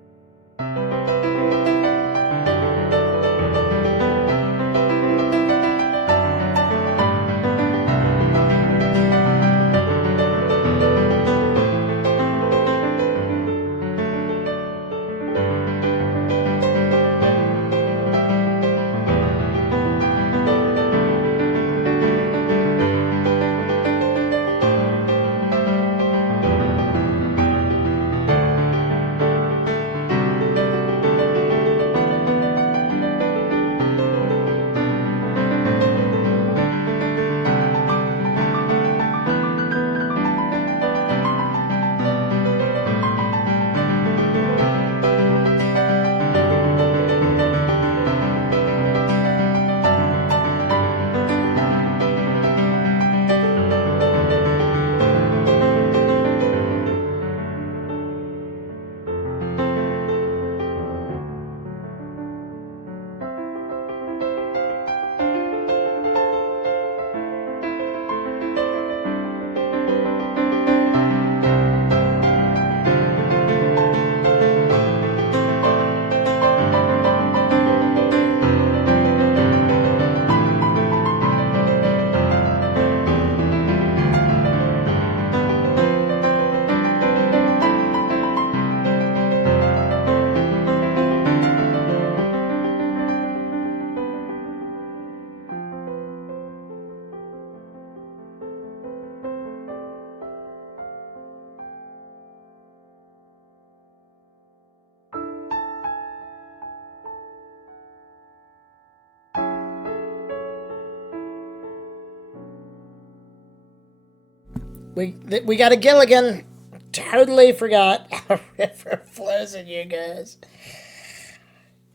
We got a Gilligan. Totally forgot how river flows in you guys.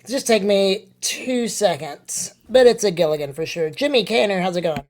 Just take me 2 seconds. But it's a Gilligan for sure. Jimmy Canner, how's it going?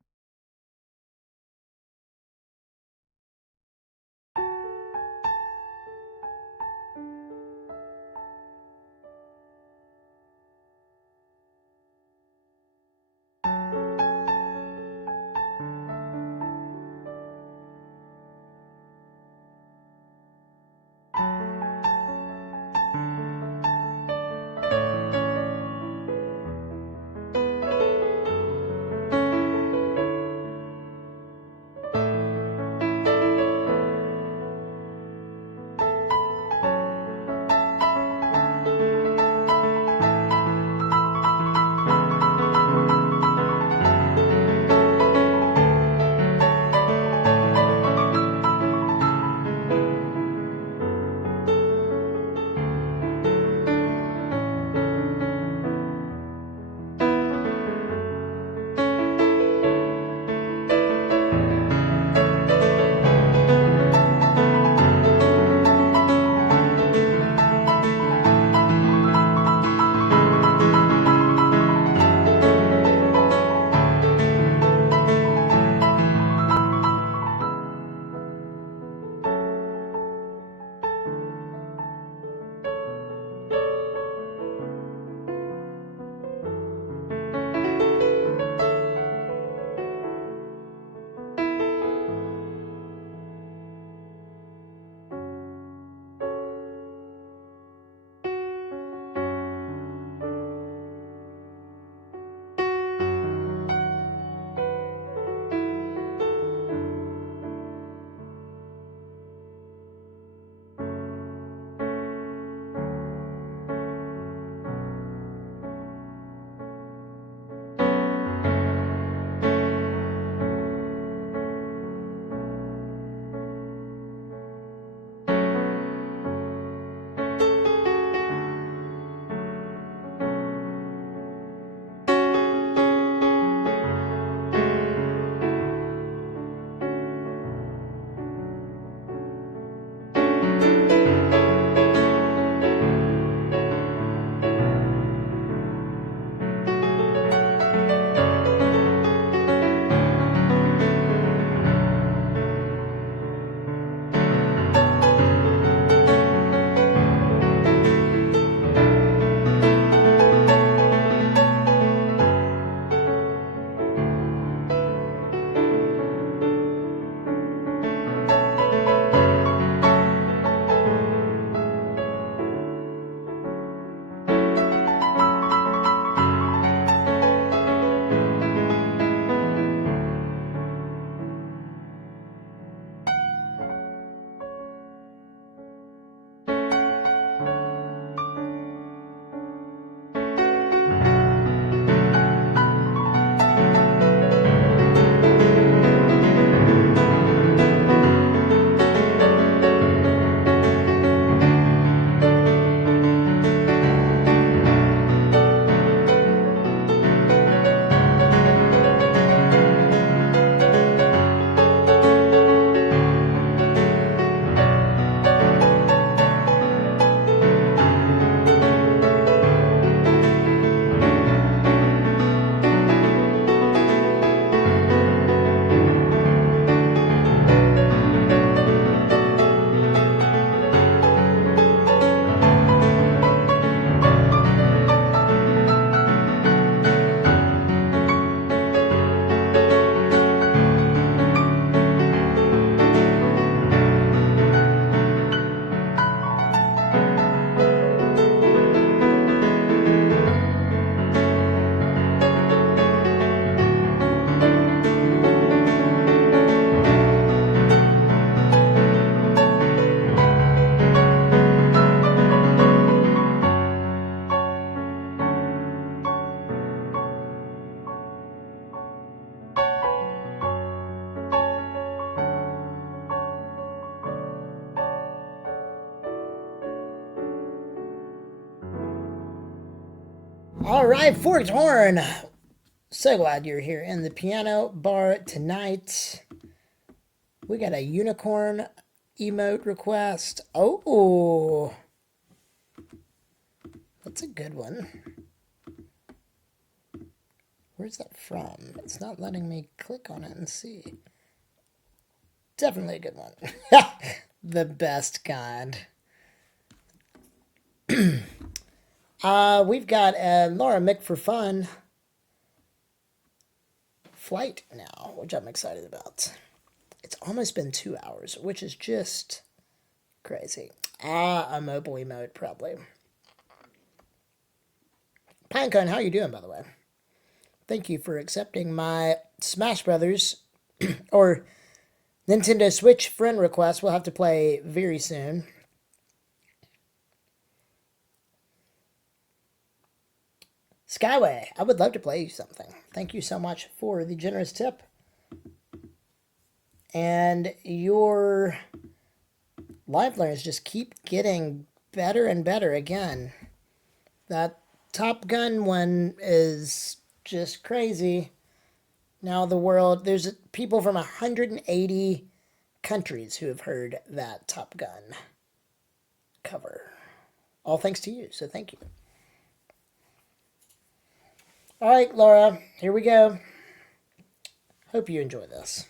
All right, Forked Horn. So glad you're here in the piano bar tonight. We got a unicorn emote request. Oh, that's a good one. Where's that from? It's not letting me click on it and see. Definitely a good one. The best kind. We've got a Laura Mick for Fun flight now, which I'm excited about. It's almost been 2 hours, which is just crazy. A mobile emote, probably. Pinecone, how you doing, by the way? Thank you for accepting my Smash Brothers or Nintendo Switch friend request. We'll have to play very soon. Skyway, I would love to play you something. Thank you so much for the generous tip. And your live learners just keep getting better and better again. That Top Gun one is just crazy. Now the world, there's people from 180 countries who have heard that Top Gun cover. All thanks to you, so thank you. All right, Laura, here we go. Hope you enjoy this.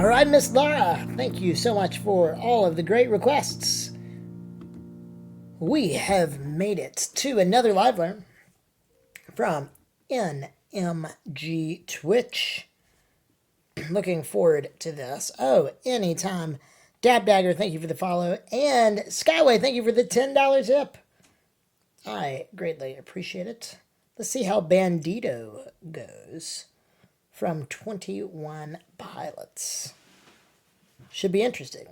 All right, Miss Laura, thank you so much for all of the great requests. We have made it to another live learn from NMG Twitch. Looking forward to this. Oh, anytime. Dab Dagger, thank you for the follow. And Skyway, thank you for the $10 tip. I greatly appreciate it. Let's see how Bandito goes from 21 Pilots. Should be interesting.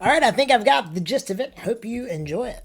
All right, I think I've got the gist of it. Hope you enjoy it.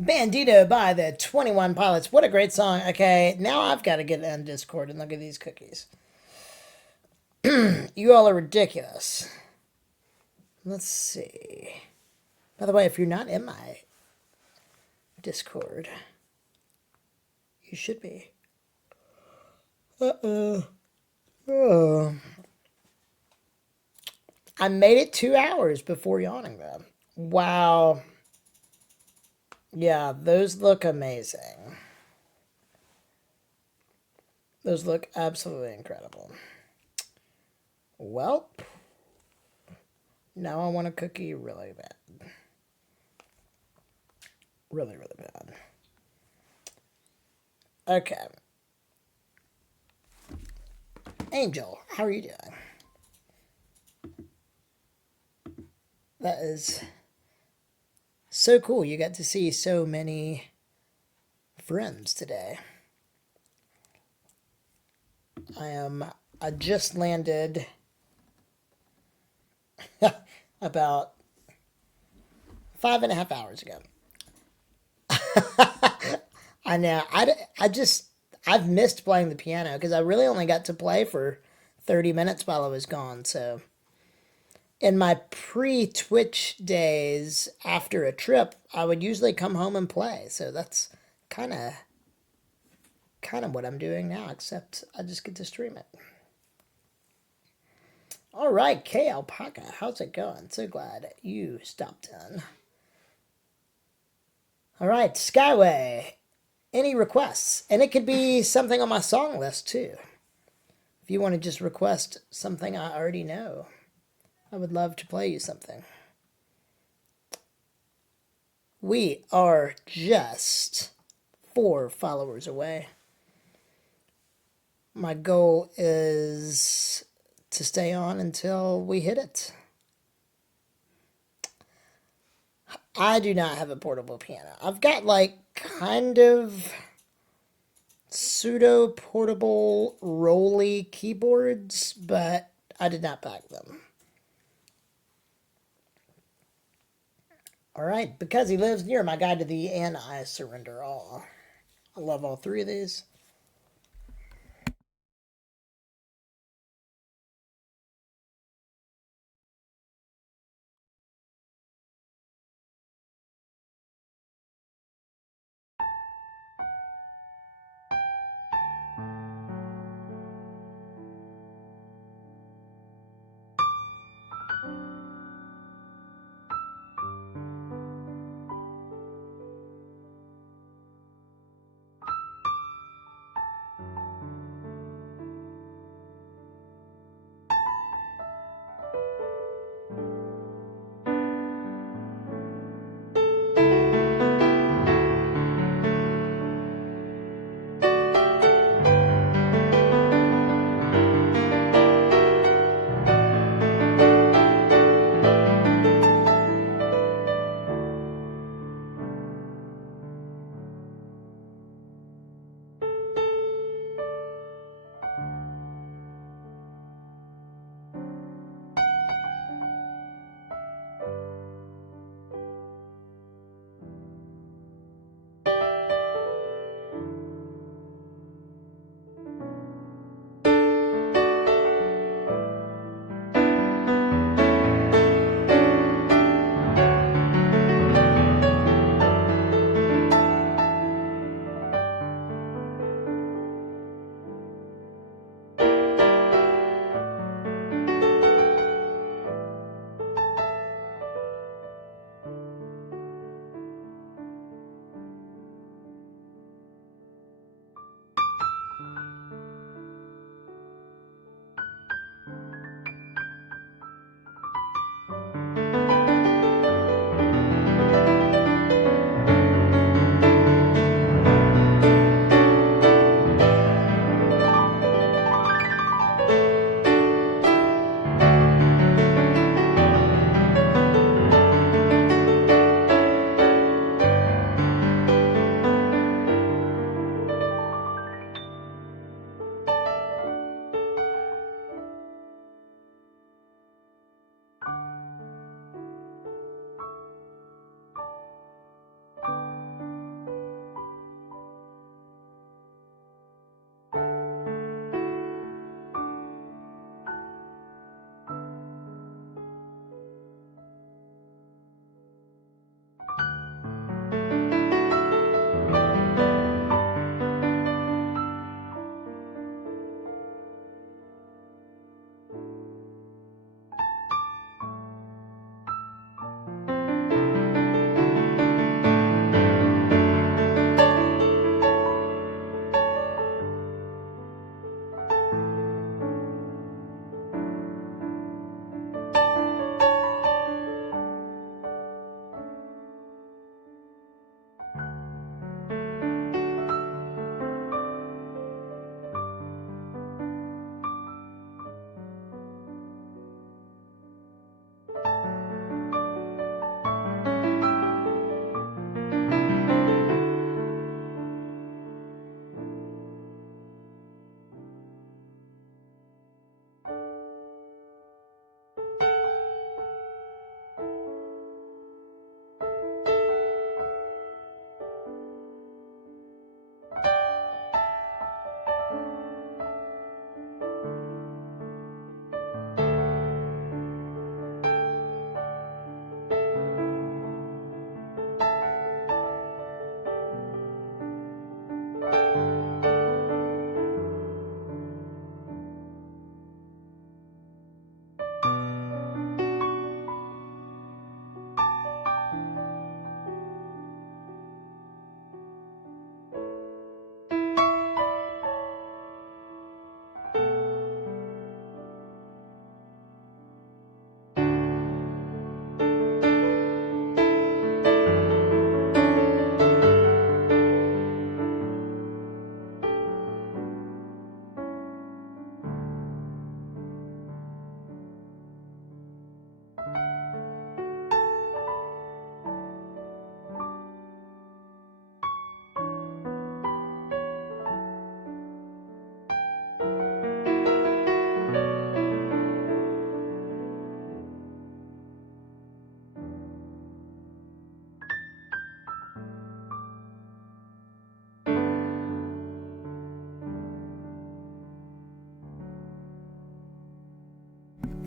Bandito by the 21 Pilots. What a great song. Okay, now I've got to get on Discord and look at these cookies. You all are ridiculous. Let's see. By the way, if you're not in my Discord, you should be. Uh-oh. Oh. I made it 2 hours before yawning, though. Wow. Yeah, those look amazing. Those look absolutely incredible. Well, now I want a cookie really bad. Really, really bad. Okay. Angel, how are you doing? That is so cool. You got to see so many friends today. I just landed about 5.5 hours ago. I know. I've missed playing the piano because I really only got to play for 30 minutes while I was gone. So in my pre-Twitch days after a trip, I would usually come home and play. So that's kind of what I'm doing now, except I just get to stream it. All right, K Alpaca, how's it going? So glad you stopped in. All right, Skyway, any requests? And it could be something on my song list too. If you want to just request something I already know, I would love to play you something. We are just 4 followers away. My goal is to stay on until we hit it. I do not have a portable piano. I've got like kind of pseudo portable rolly keyboards, but I did not pack them. All right, because he lives near my guide to thee, and I surrender all. I love all three of these.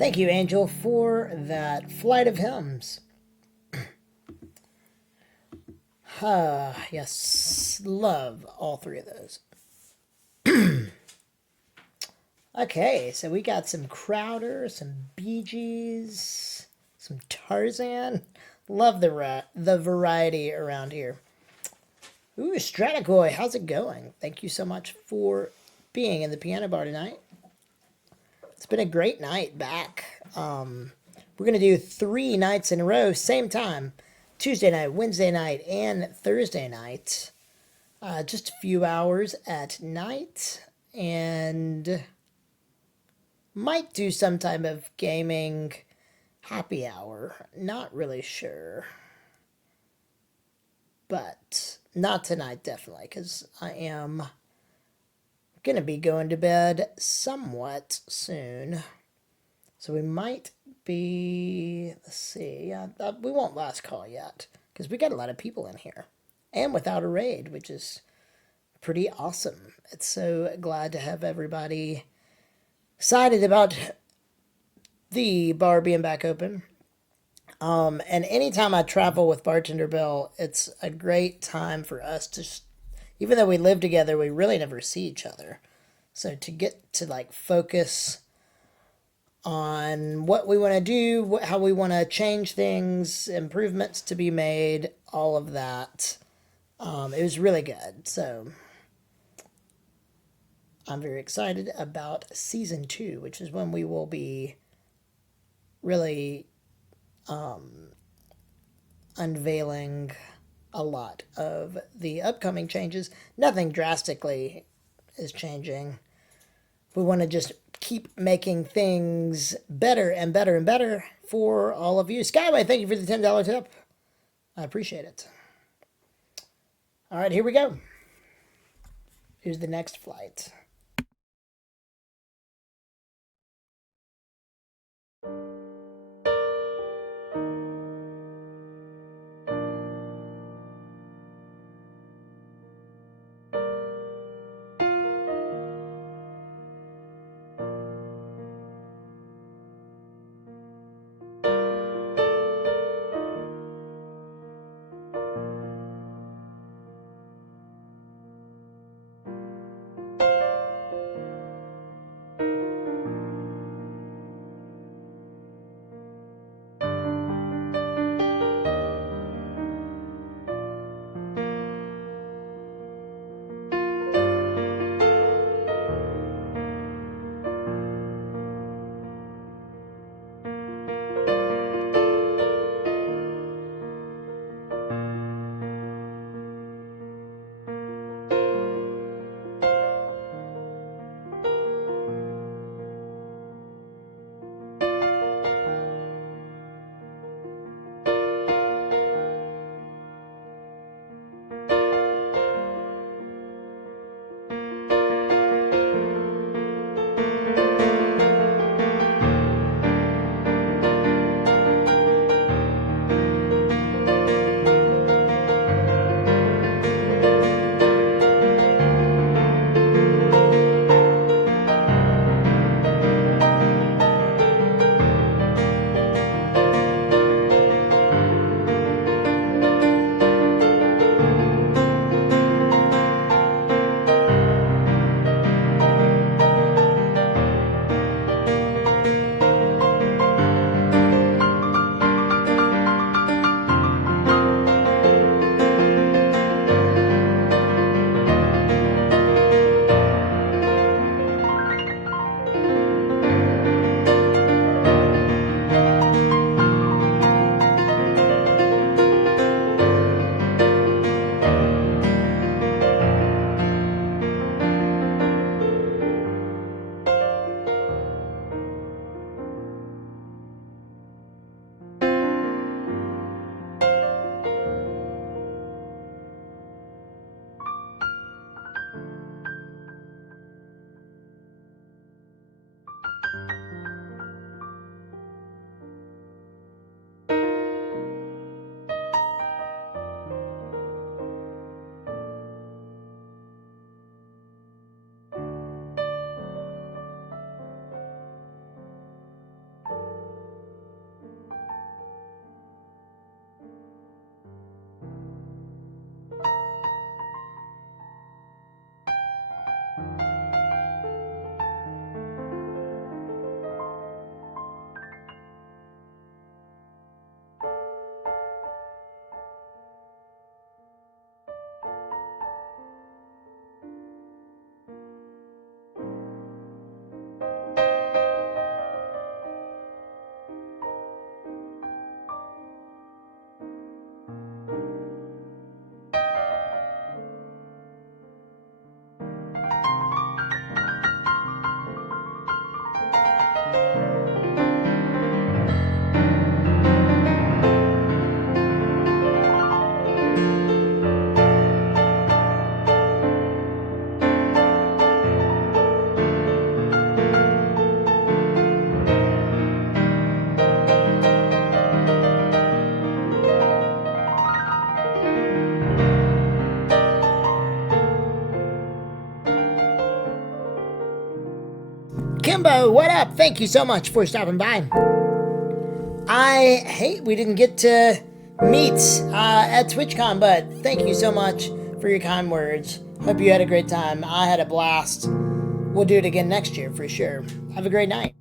Thank you, Angel, for that flight of hymns. Yes, love all three of those. Okay, so we got some Crowder, some Bee Gees, some Tarzan. Love the variety around here. Ooh, Stratagoy, how's it going? Thank you so much for being in the piano bar tonight. It's been a great night back. We're going to do 3 nights in a row, same time. Tuesday night, Wednesday night, and Thursday night. Just a few hours at night. And might do some type of gaming happy hour. Not really sure. But not tonight, definitely, because I am going to be going to bed somewhat soon. So we might be, let's see, we won't last call yet, because we got a lot of people in here. And without a raid, which is pretty awesome. It's so glad to have everybody excited about the bar being back open. And anytime I travel with Bartender Bill, it's a great time for us to, even though we live together, we really never see each other. So to get to like focus on what we want to do, how we want to change things, improvements to be made, all of that. It was really good. So I'm very excited about season 2, which is when we will be really unveiling a lot of the upcoming changes. Nothing drastically is changing. We want to just keep making things better and better and better for all of you. Skyway, thank you for the $10 tip. I appreciate it. All right, here we go. Here's the next flight. Kimbo, what up? Thank you so much for stopping by. I hate we didn't get to meet at TwitchCon, but thank you so much for your kind words. Hope you had a great time. I had a blast. We'll do it again next year for sure. Have a great night.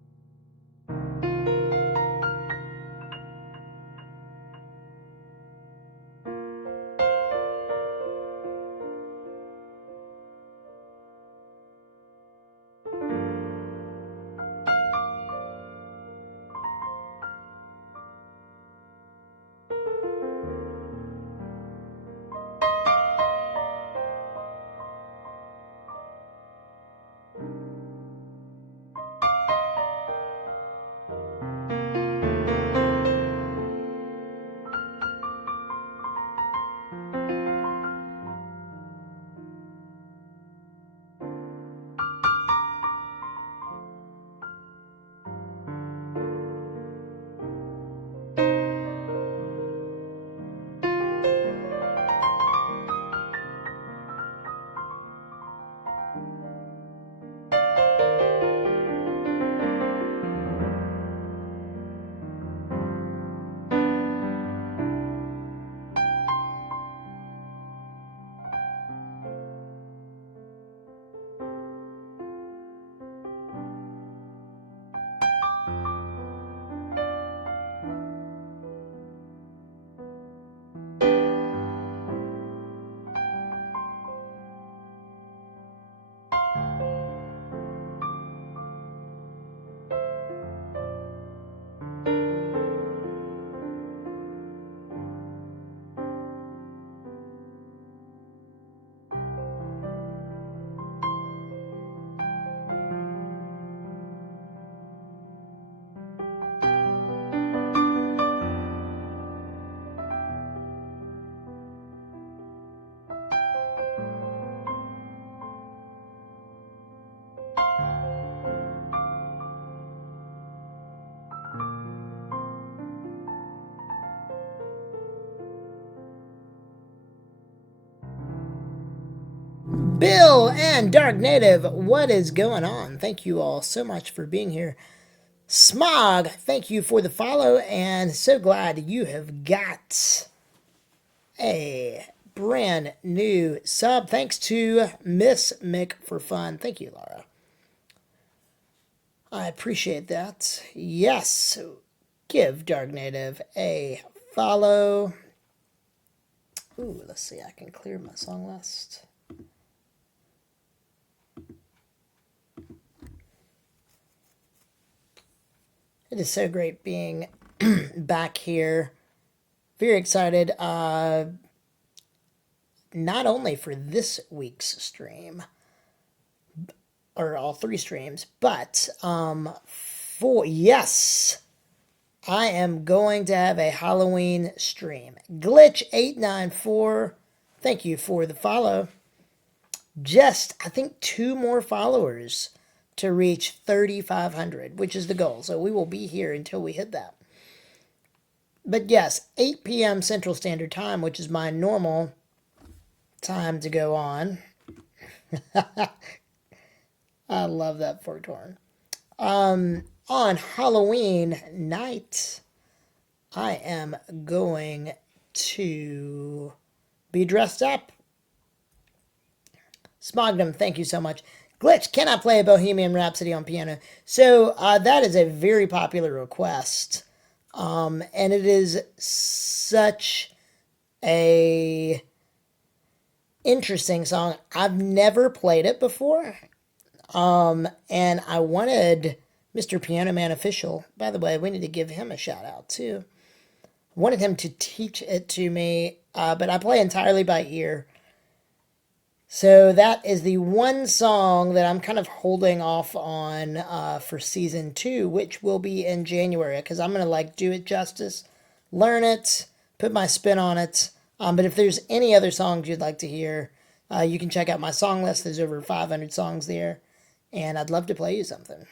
Bill and Dark Native, what is going on? Thank you all so much for being here. Smog, thank you for the follow, and so glad you have got a brand new sub. Thanks to Miss Mick for fun. Thank you, Laura. I appreciate that. Yes, give Dark Native a follow. Ooh, let's see, I can clear my song list. It is so great being back here. Very excited, not only for this week's stream, or all three streams, but yes, I am going to have a Halloween stream. Glitch894, thank you for the follow. Just, I think, 2 more followers to reach 3,500, which is the goal. So we will be here until we hit that. But yes, 8 p.m. Central Standard Time, which is my normal time to go on. I love that forked horn. On Halloween night, I am going to be dressed up. Smognum, thank you so much. Glitch, can I play a Bohemian Rhapsody on piano? So that is a very popular request. And it is such a interesting song. I've never played it before. And I wanted Mr. Piano Man Official, by the way, we need to give him a shout out too. I wanted him to teach it to me, but I play entirely by ear. So that is the one song that I'm kind of holding off on for season 2, which will be in January, because I'm going to do it justice, learn it, put my spin on it. But if there's any other songs you'd like to hear, you can check out my song list. There's over 500 songs there, and I'd love to play you something.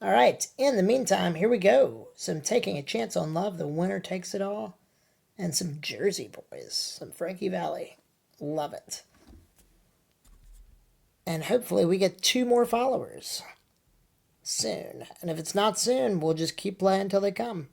All right, in the meantime, here we go. Some Taking a Chance on Love, The Winner Takes It All. And some Jersey Boys, some Frankie Valli. Love it. And hopefully we get 2 more followers soon. And if it's not soon, we'll just keep playing until they come.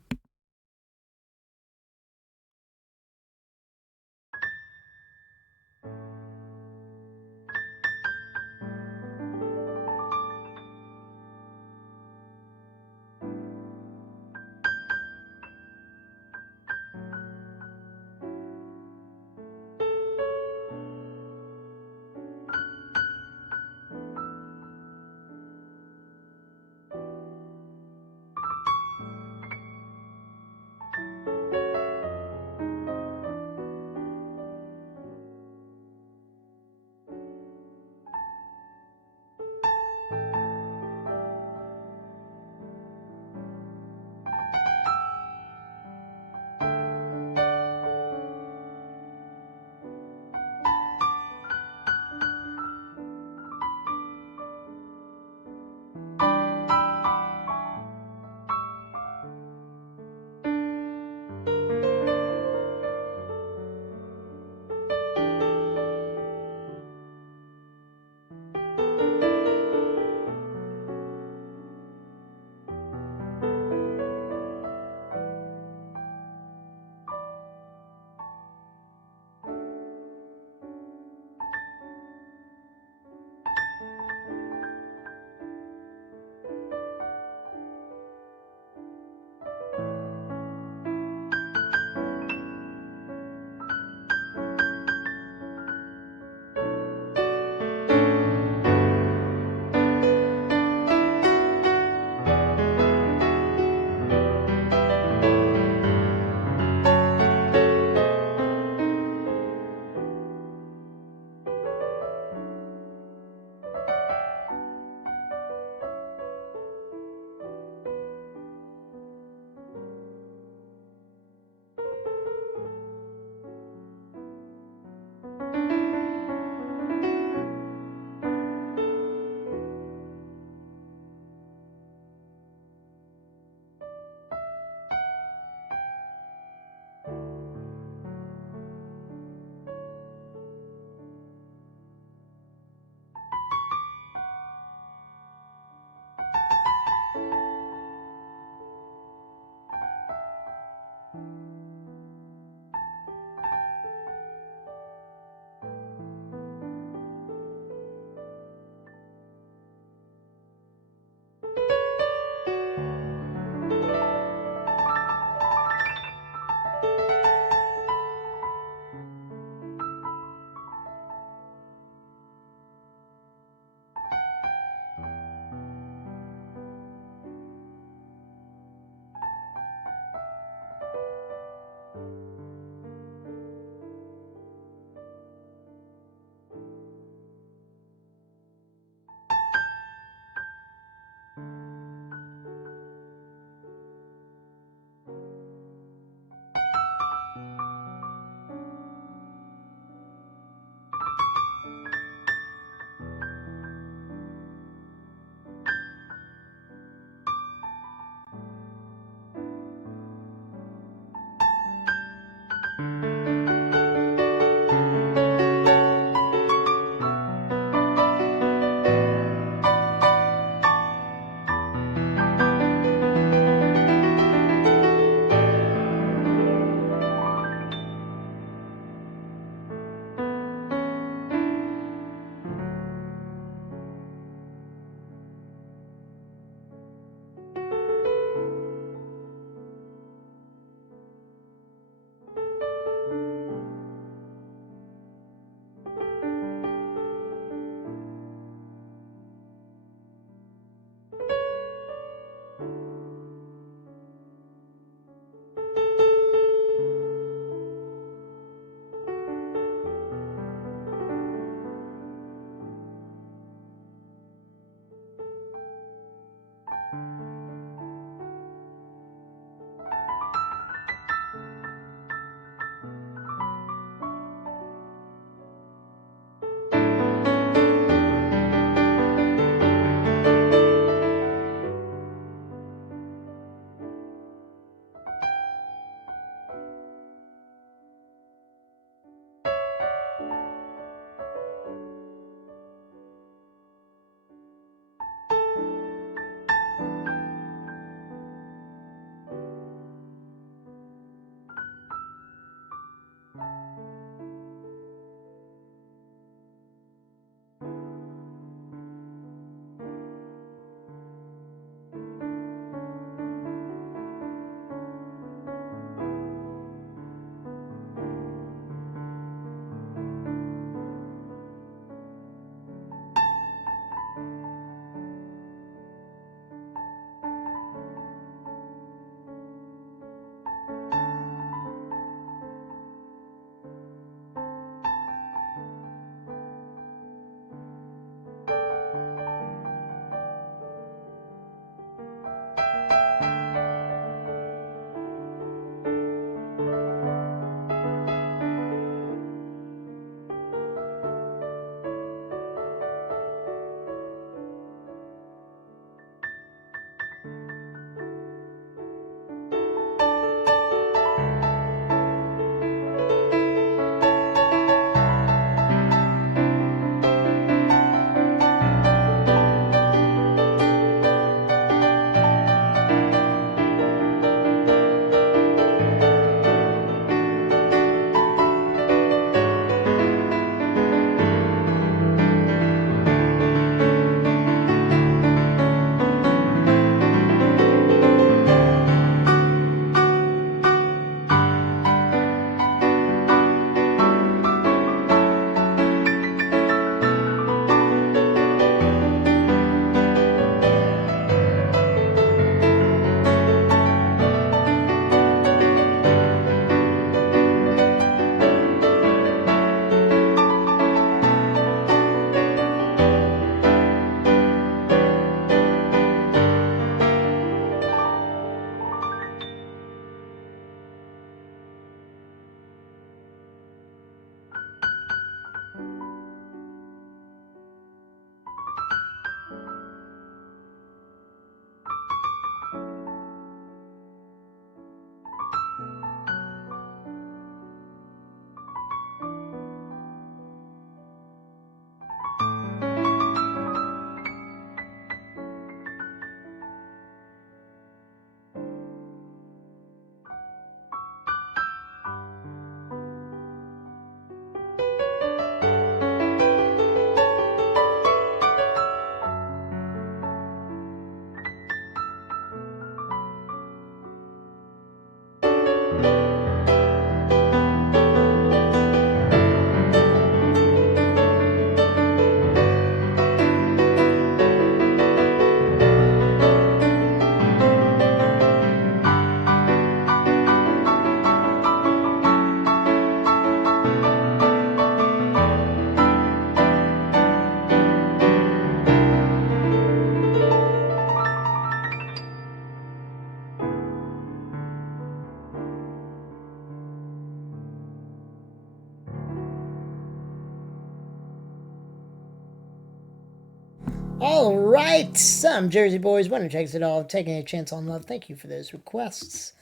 All right, some Jersey boys, winner takes it all. Taking a chance on love. Thank you for those requests.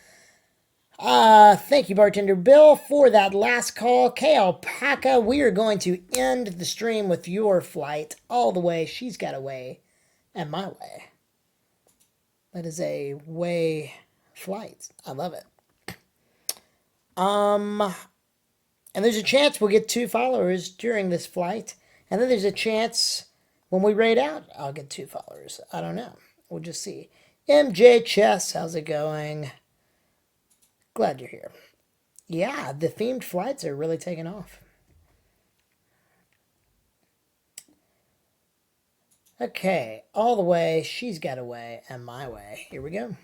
Thank you, Bartender Bill, for that last call. K-Alpaca, we are going to end the stream with your flight all the way. She's got away and my way. That is a way flight. I love it. And there's a chance we'll get 2 followers during this flight. And then there's a chance when we raid out, I'll get 2 followers. I don't know. We'll just see. MJ Chess, how's it going? Glad you're here. Yeah, the themed flights are really taking off. Okay, all the way, she's got away, and my way. Here we go.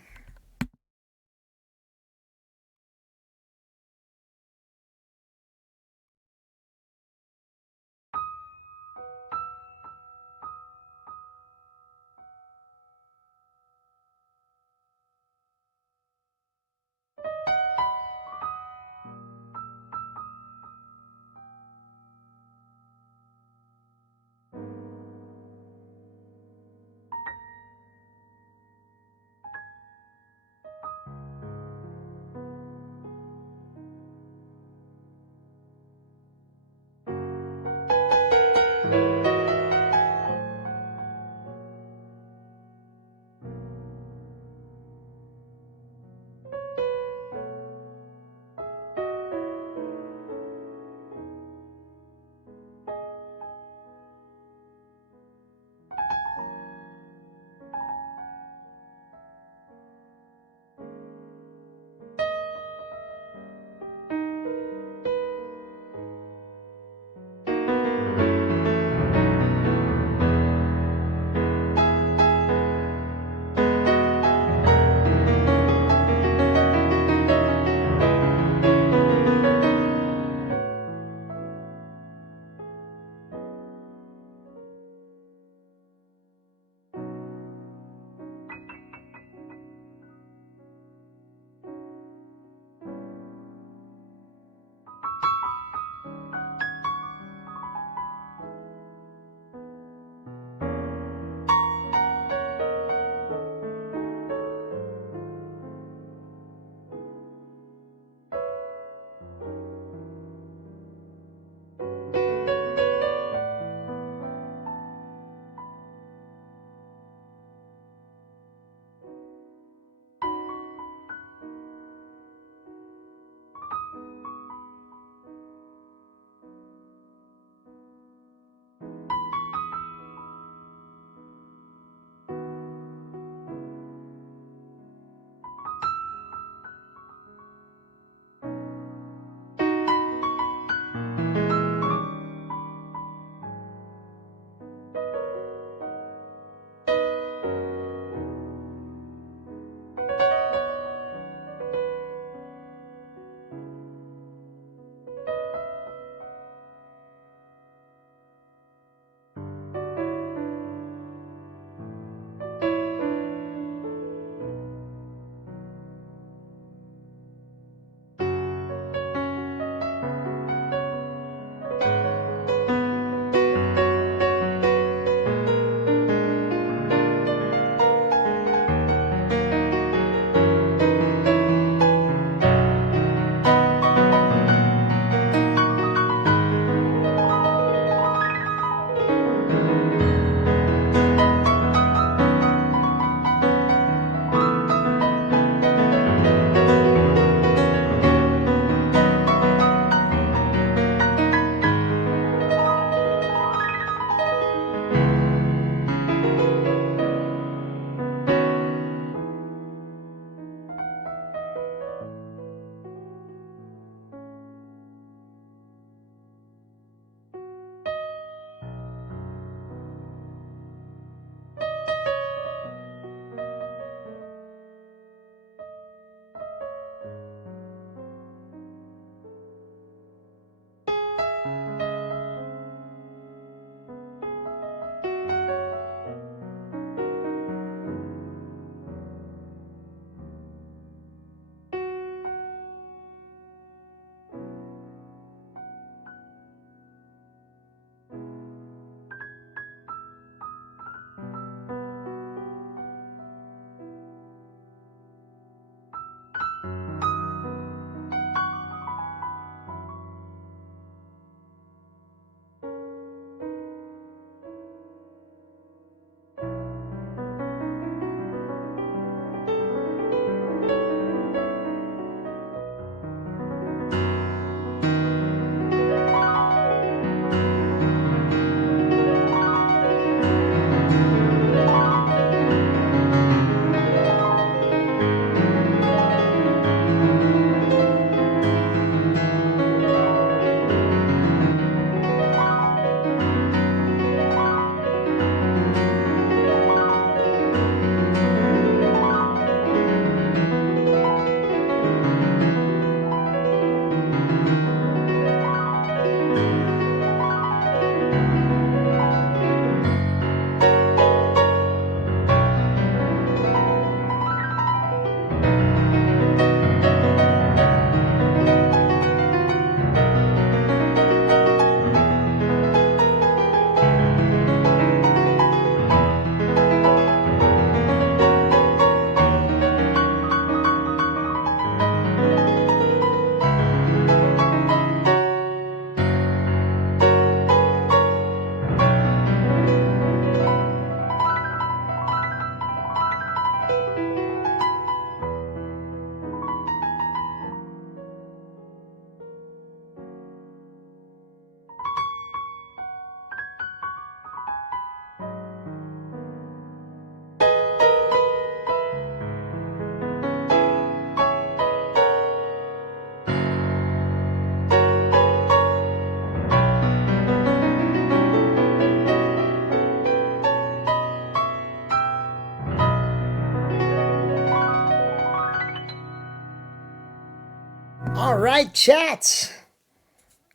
right, chat.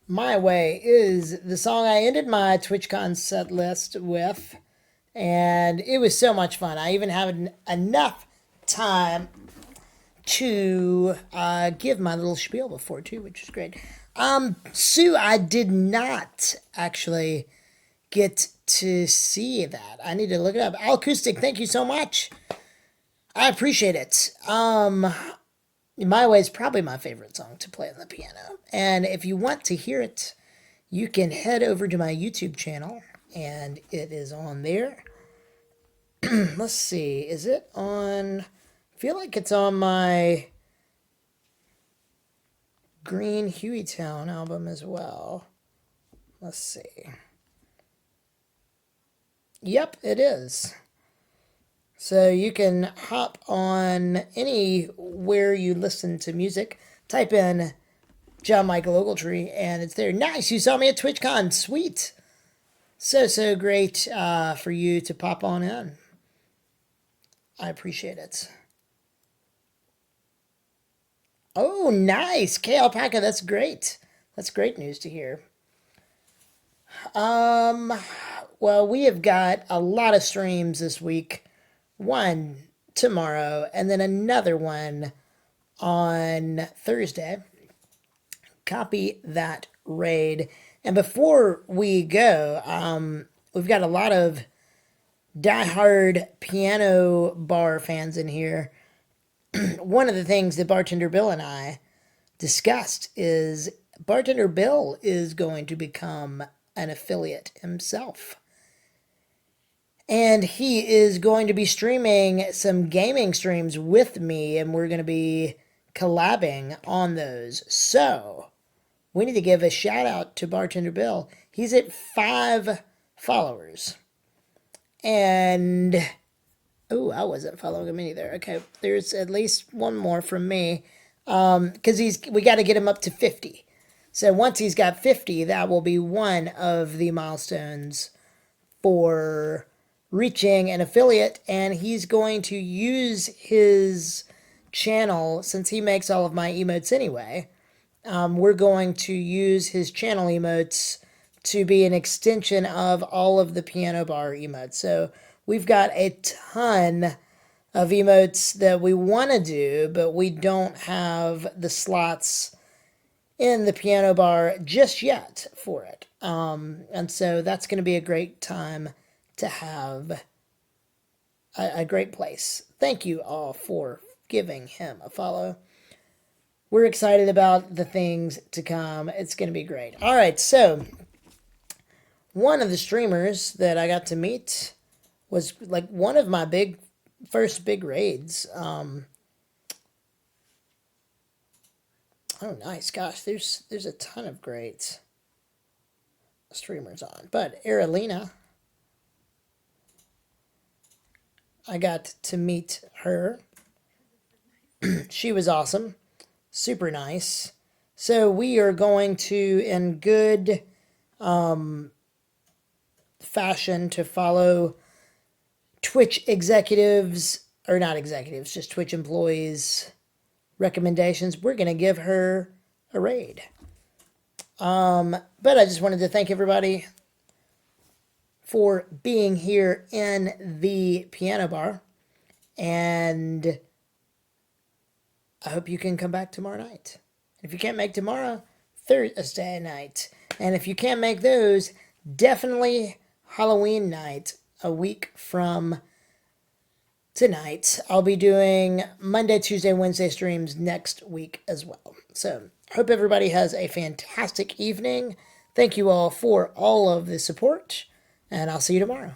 My Way is the song I ended my TwitchCon set list with, and it was so much fun. I even had enough time to give my little spiel before too, which is great. Sue, I did not actually get to see that. I need to look it up. Acoustic, thank you so much. I appreciate it. My Way is probably my favorite song to play on the piano. And if you want to hear it, you can head over to my YouTube channel, and it is on there. Let's see, is it on... I feel like it's on my Green Hueytown album as well. Let's see. Yep, it is. So you can hop on anywhere you listen to music, type in John Michael Ogletree, and it's there. Nice, you saw me at TwitchCon. Sweet. So great for you to pop on in. I appreciate it. Oh, nice. K-Alpaca, that's great. That's great news to hear. Well, we have got a lot of streams this week. One tomorrow, and then another one on Thursday. Copy that raid. And before we go, we've got a lot of diehard Pianobar fans in here. One of the things that Bartender Bill and I discussed is Bartender Bill is going to become an affiliate himself. And he is going to be streaming some gaming streams with me, and we're going to be collabing on those. So, we need to give a shout out to Bartender Bill. He's at 5 followers. And, oh, I wasn't following him either. Okay, there's at least one more from me. Because we got to get him up to 50. So once he's got 50, that will be one of the milestones for reaching an affiliate, and he's going to use his channel, since he makes all of my emotes anyway, we're going to use his channel emotes to be an extension of all of the Pianobar emotes. So we've got a ton of emotes that we want to do, but we don't have the slots in the Pianobar just yet for it. And so that's going to be a great time to have a great place. Thank you all for giving him a follow. We're excited about the things to come. It's going to be great. All right, so one of the streamers that I got to meet was like one of my first big raids. Oh, nice. Gosh, there's a ton of great streamers on. But Aralina, I got to meet her. She was awesome. Super nice. So we are going to, in good fashion, to follow Twitch executives, or not executives, just Twitch employees' recommendations. We're going to give her a raid. But I just wanted to thank everybody for being here in the Pianobar, and I hope you can come back tomorrow night. If you can't make tomorrow, Thursday night. And if you can't make those, definitely Halloween night, a week from tonight. I'll be doing Monday, Tuesday, Wednesday streams next week as well. So, hope everybody has a fantastic evening. Thank you all for all of the support, and I'll see you tomorrow.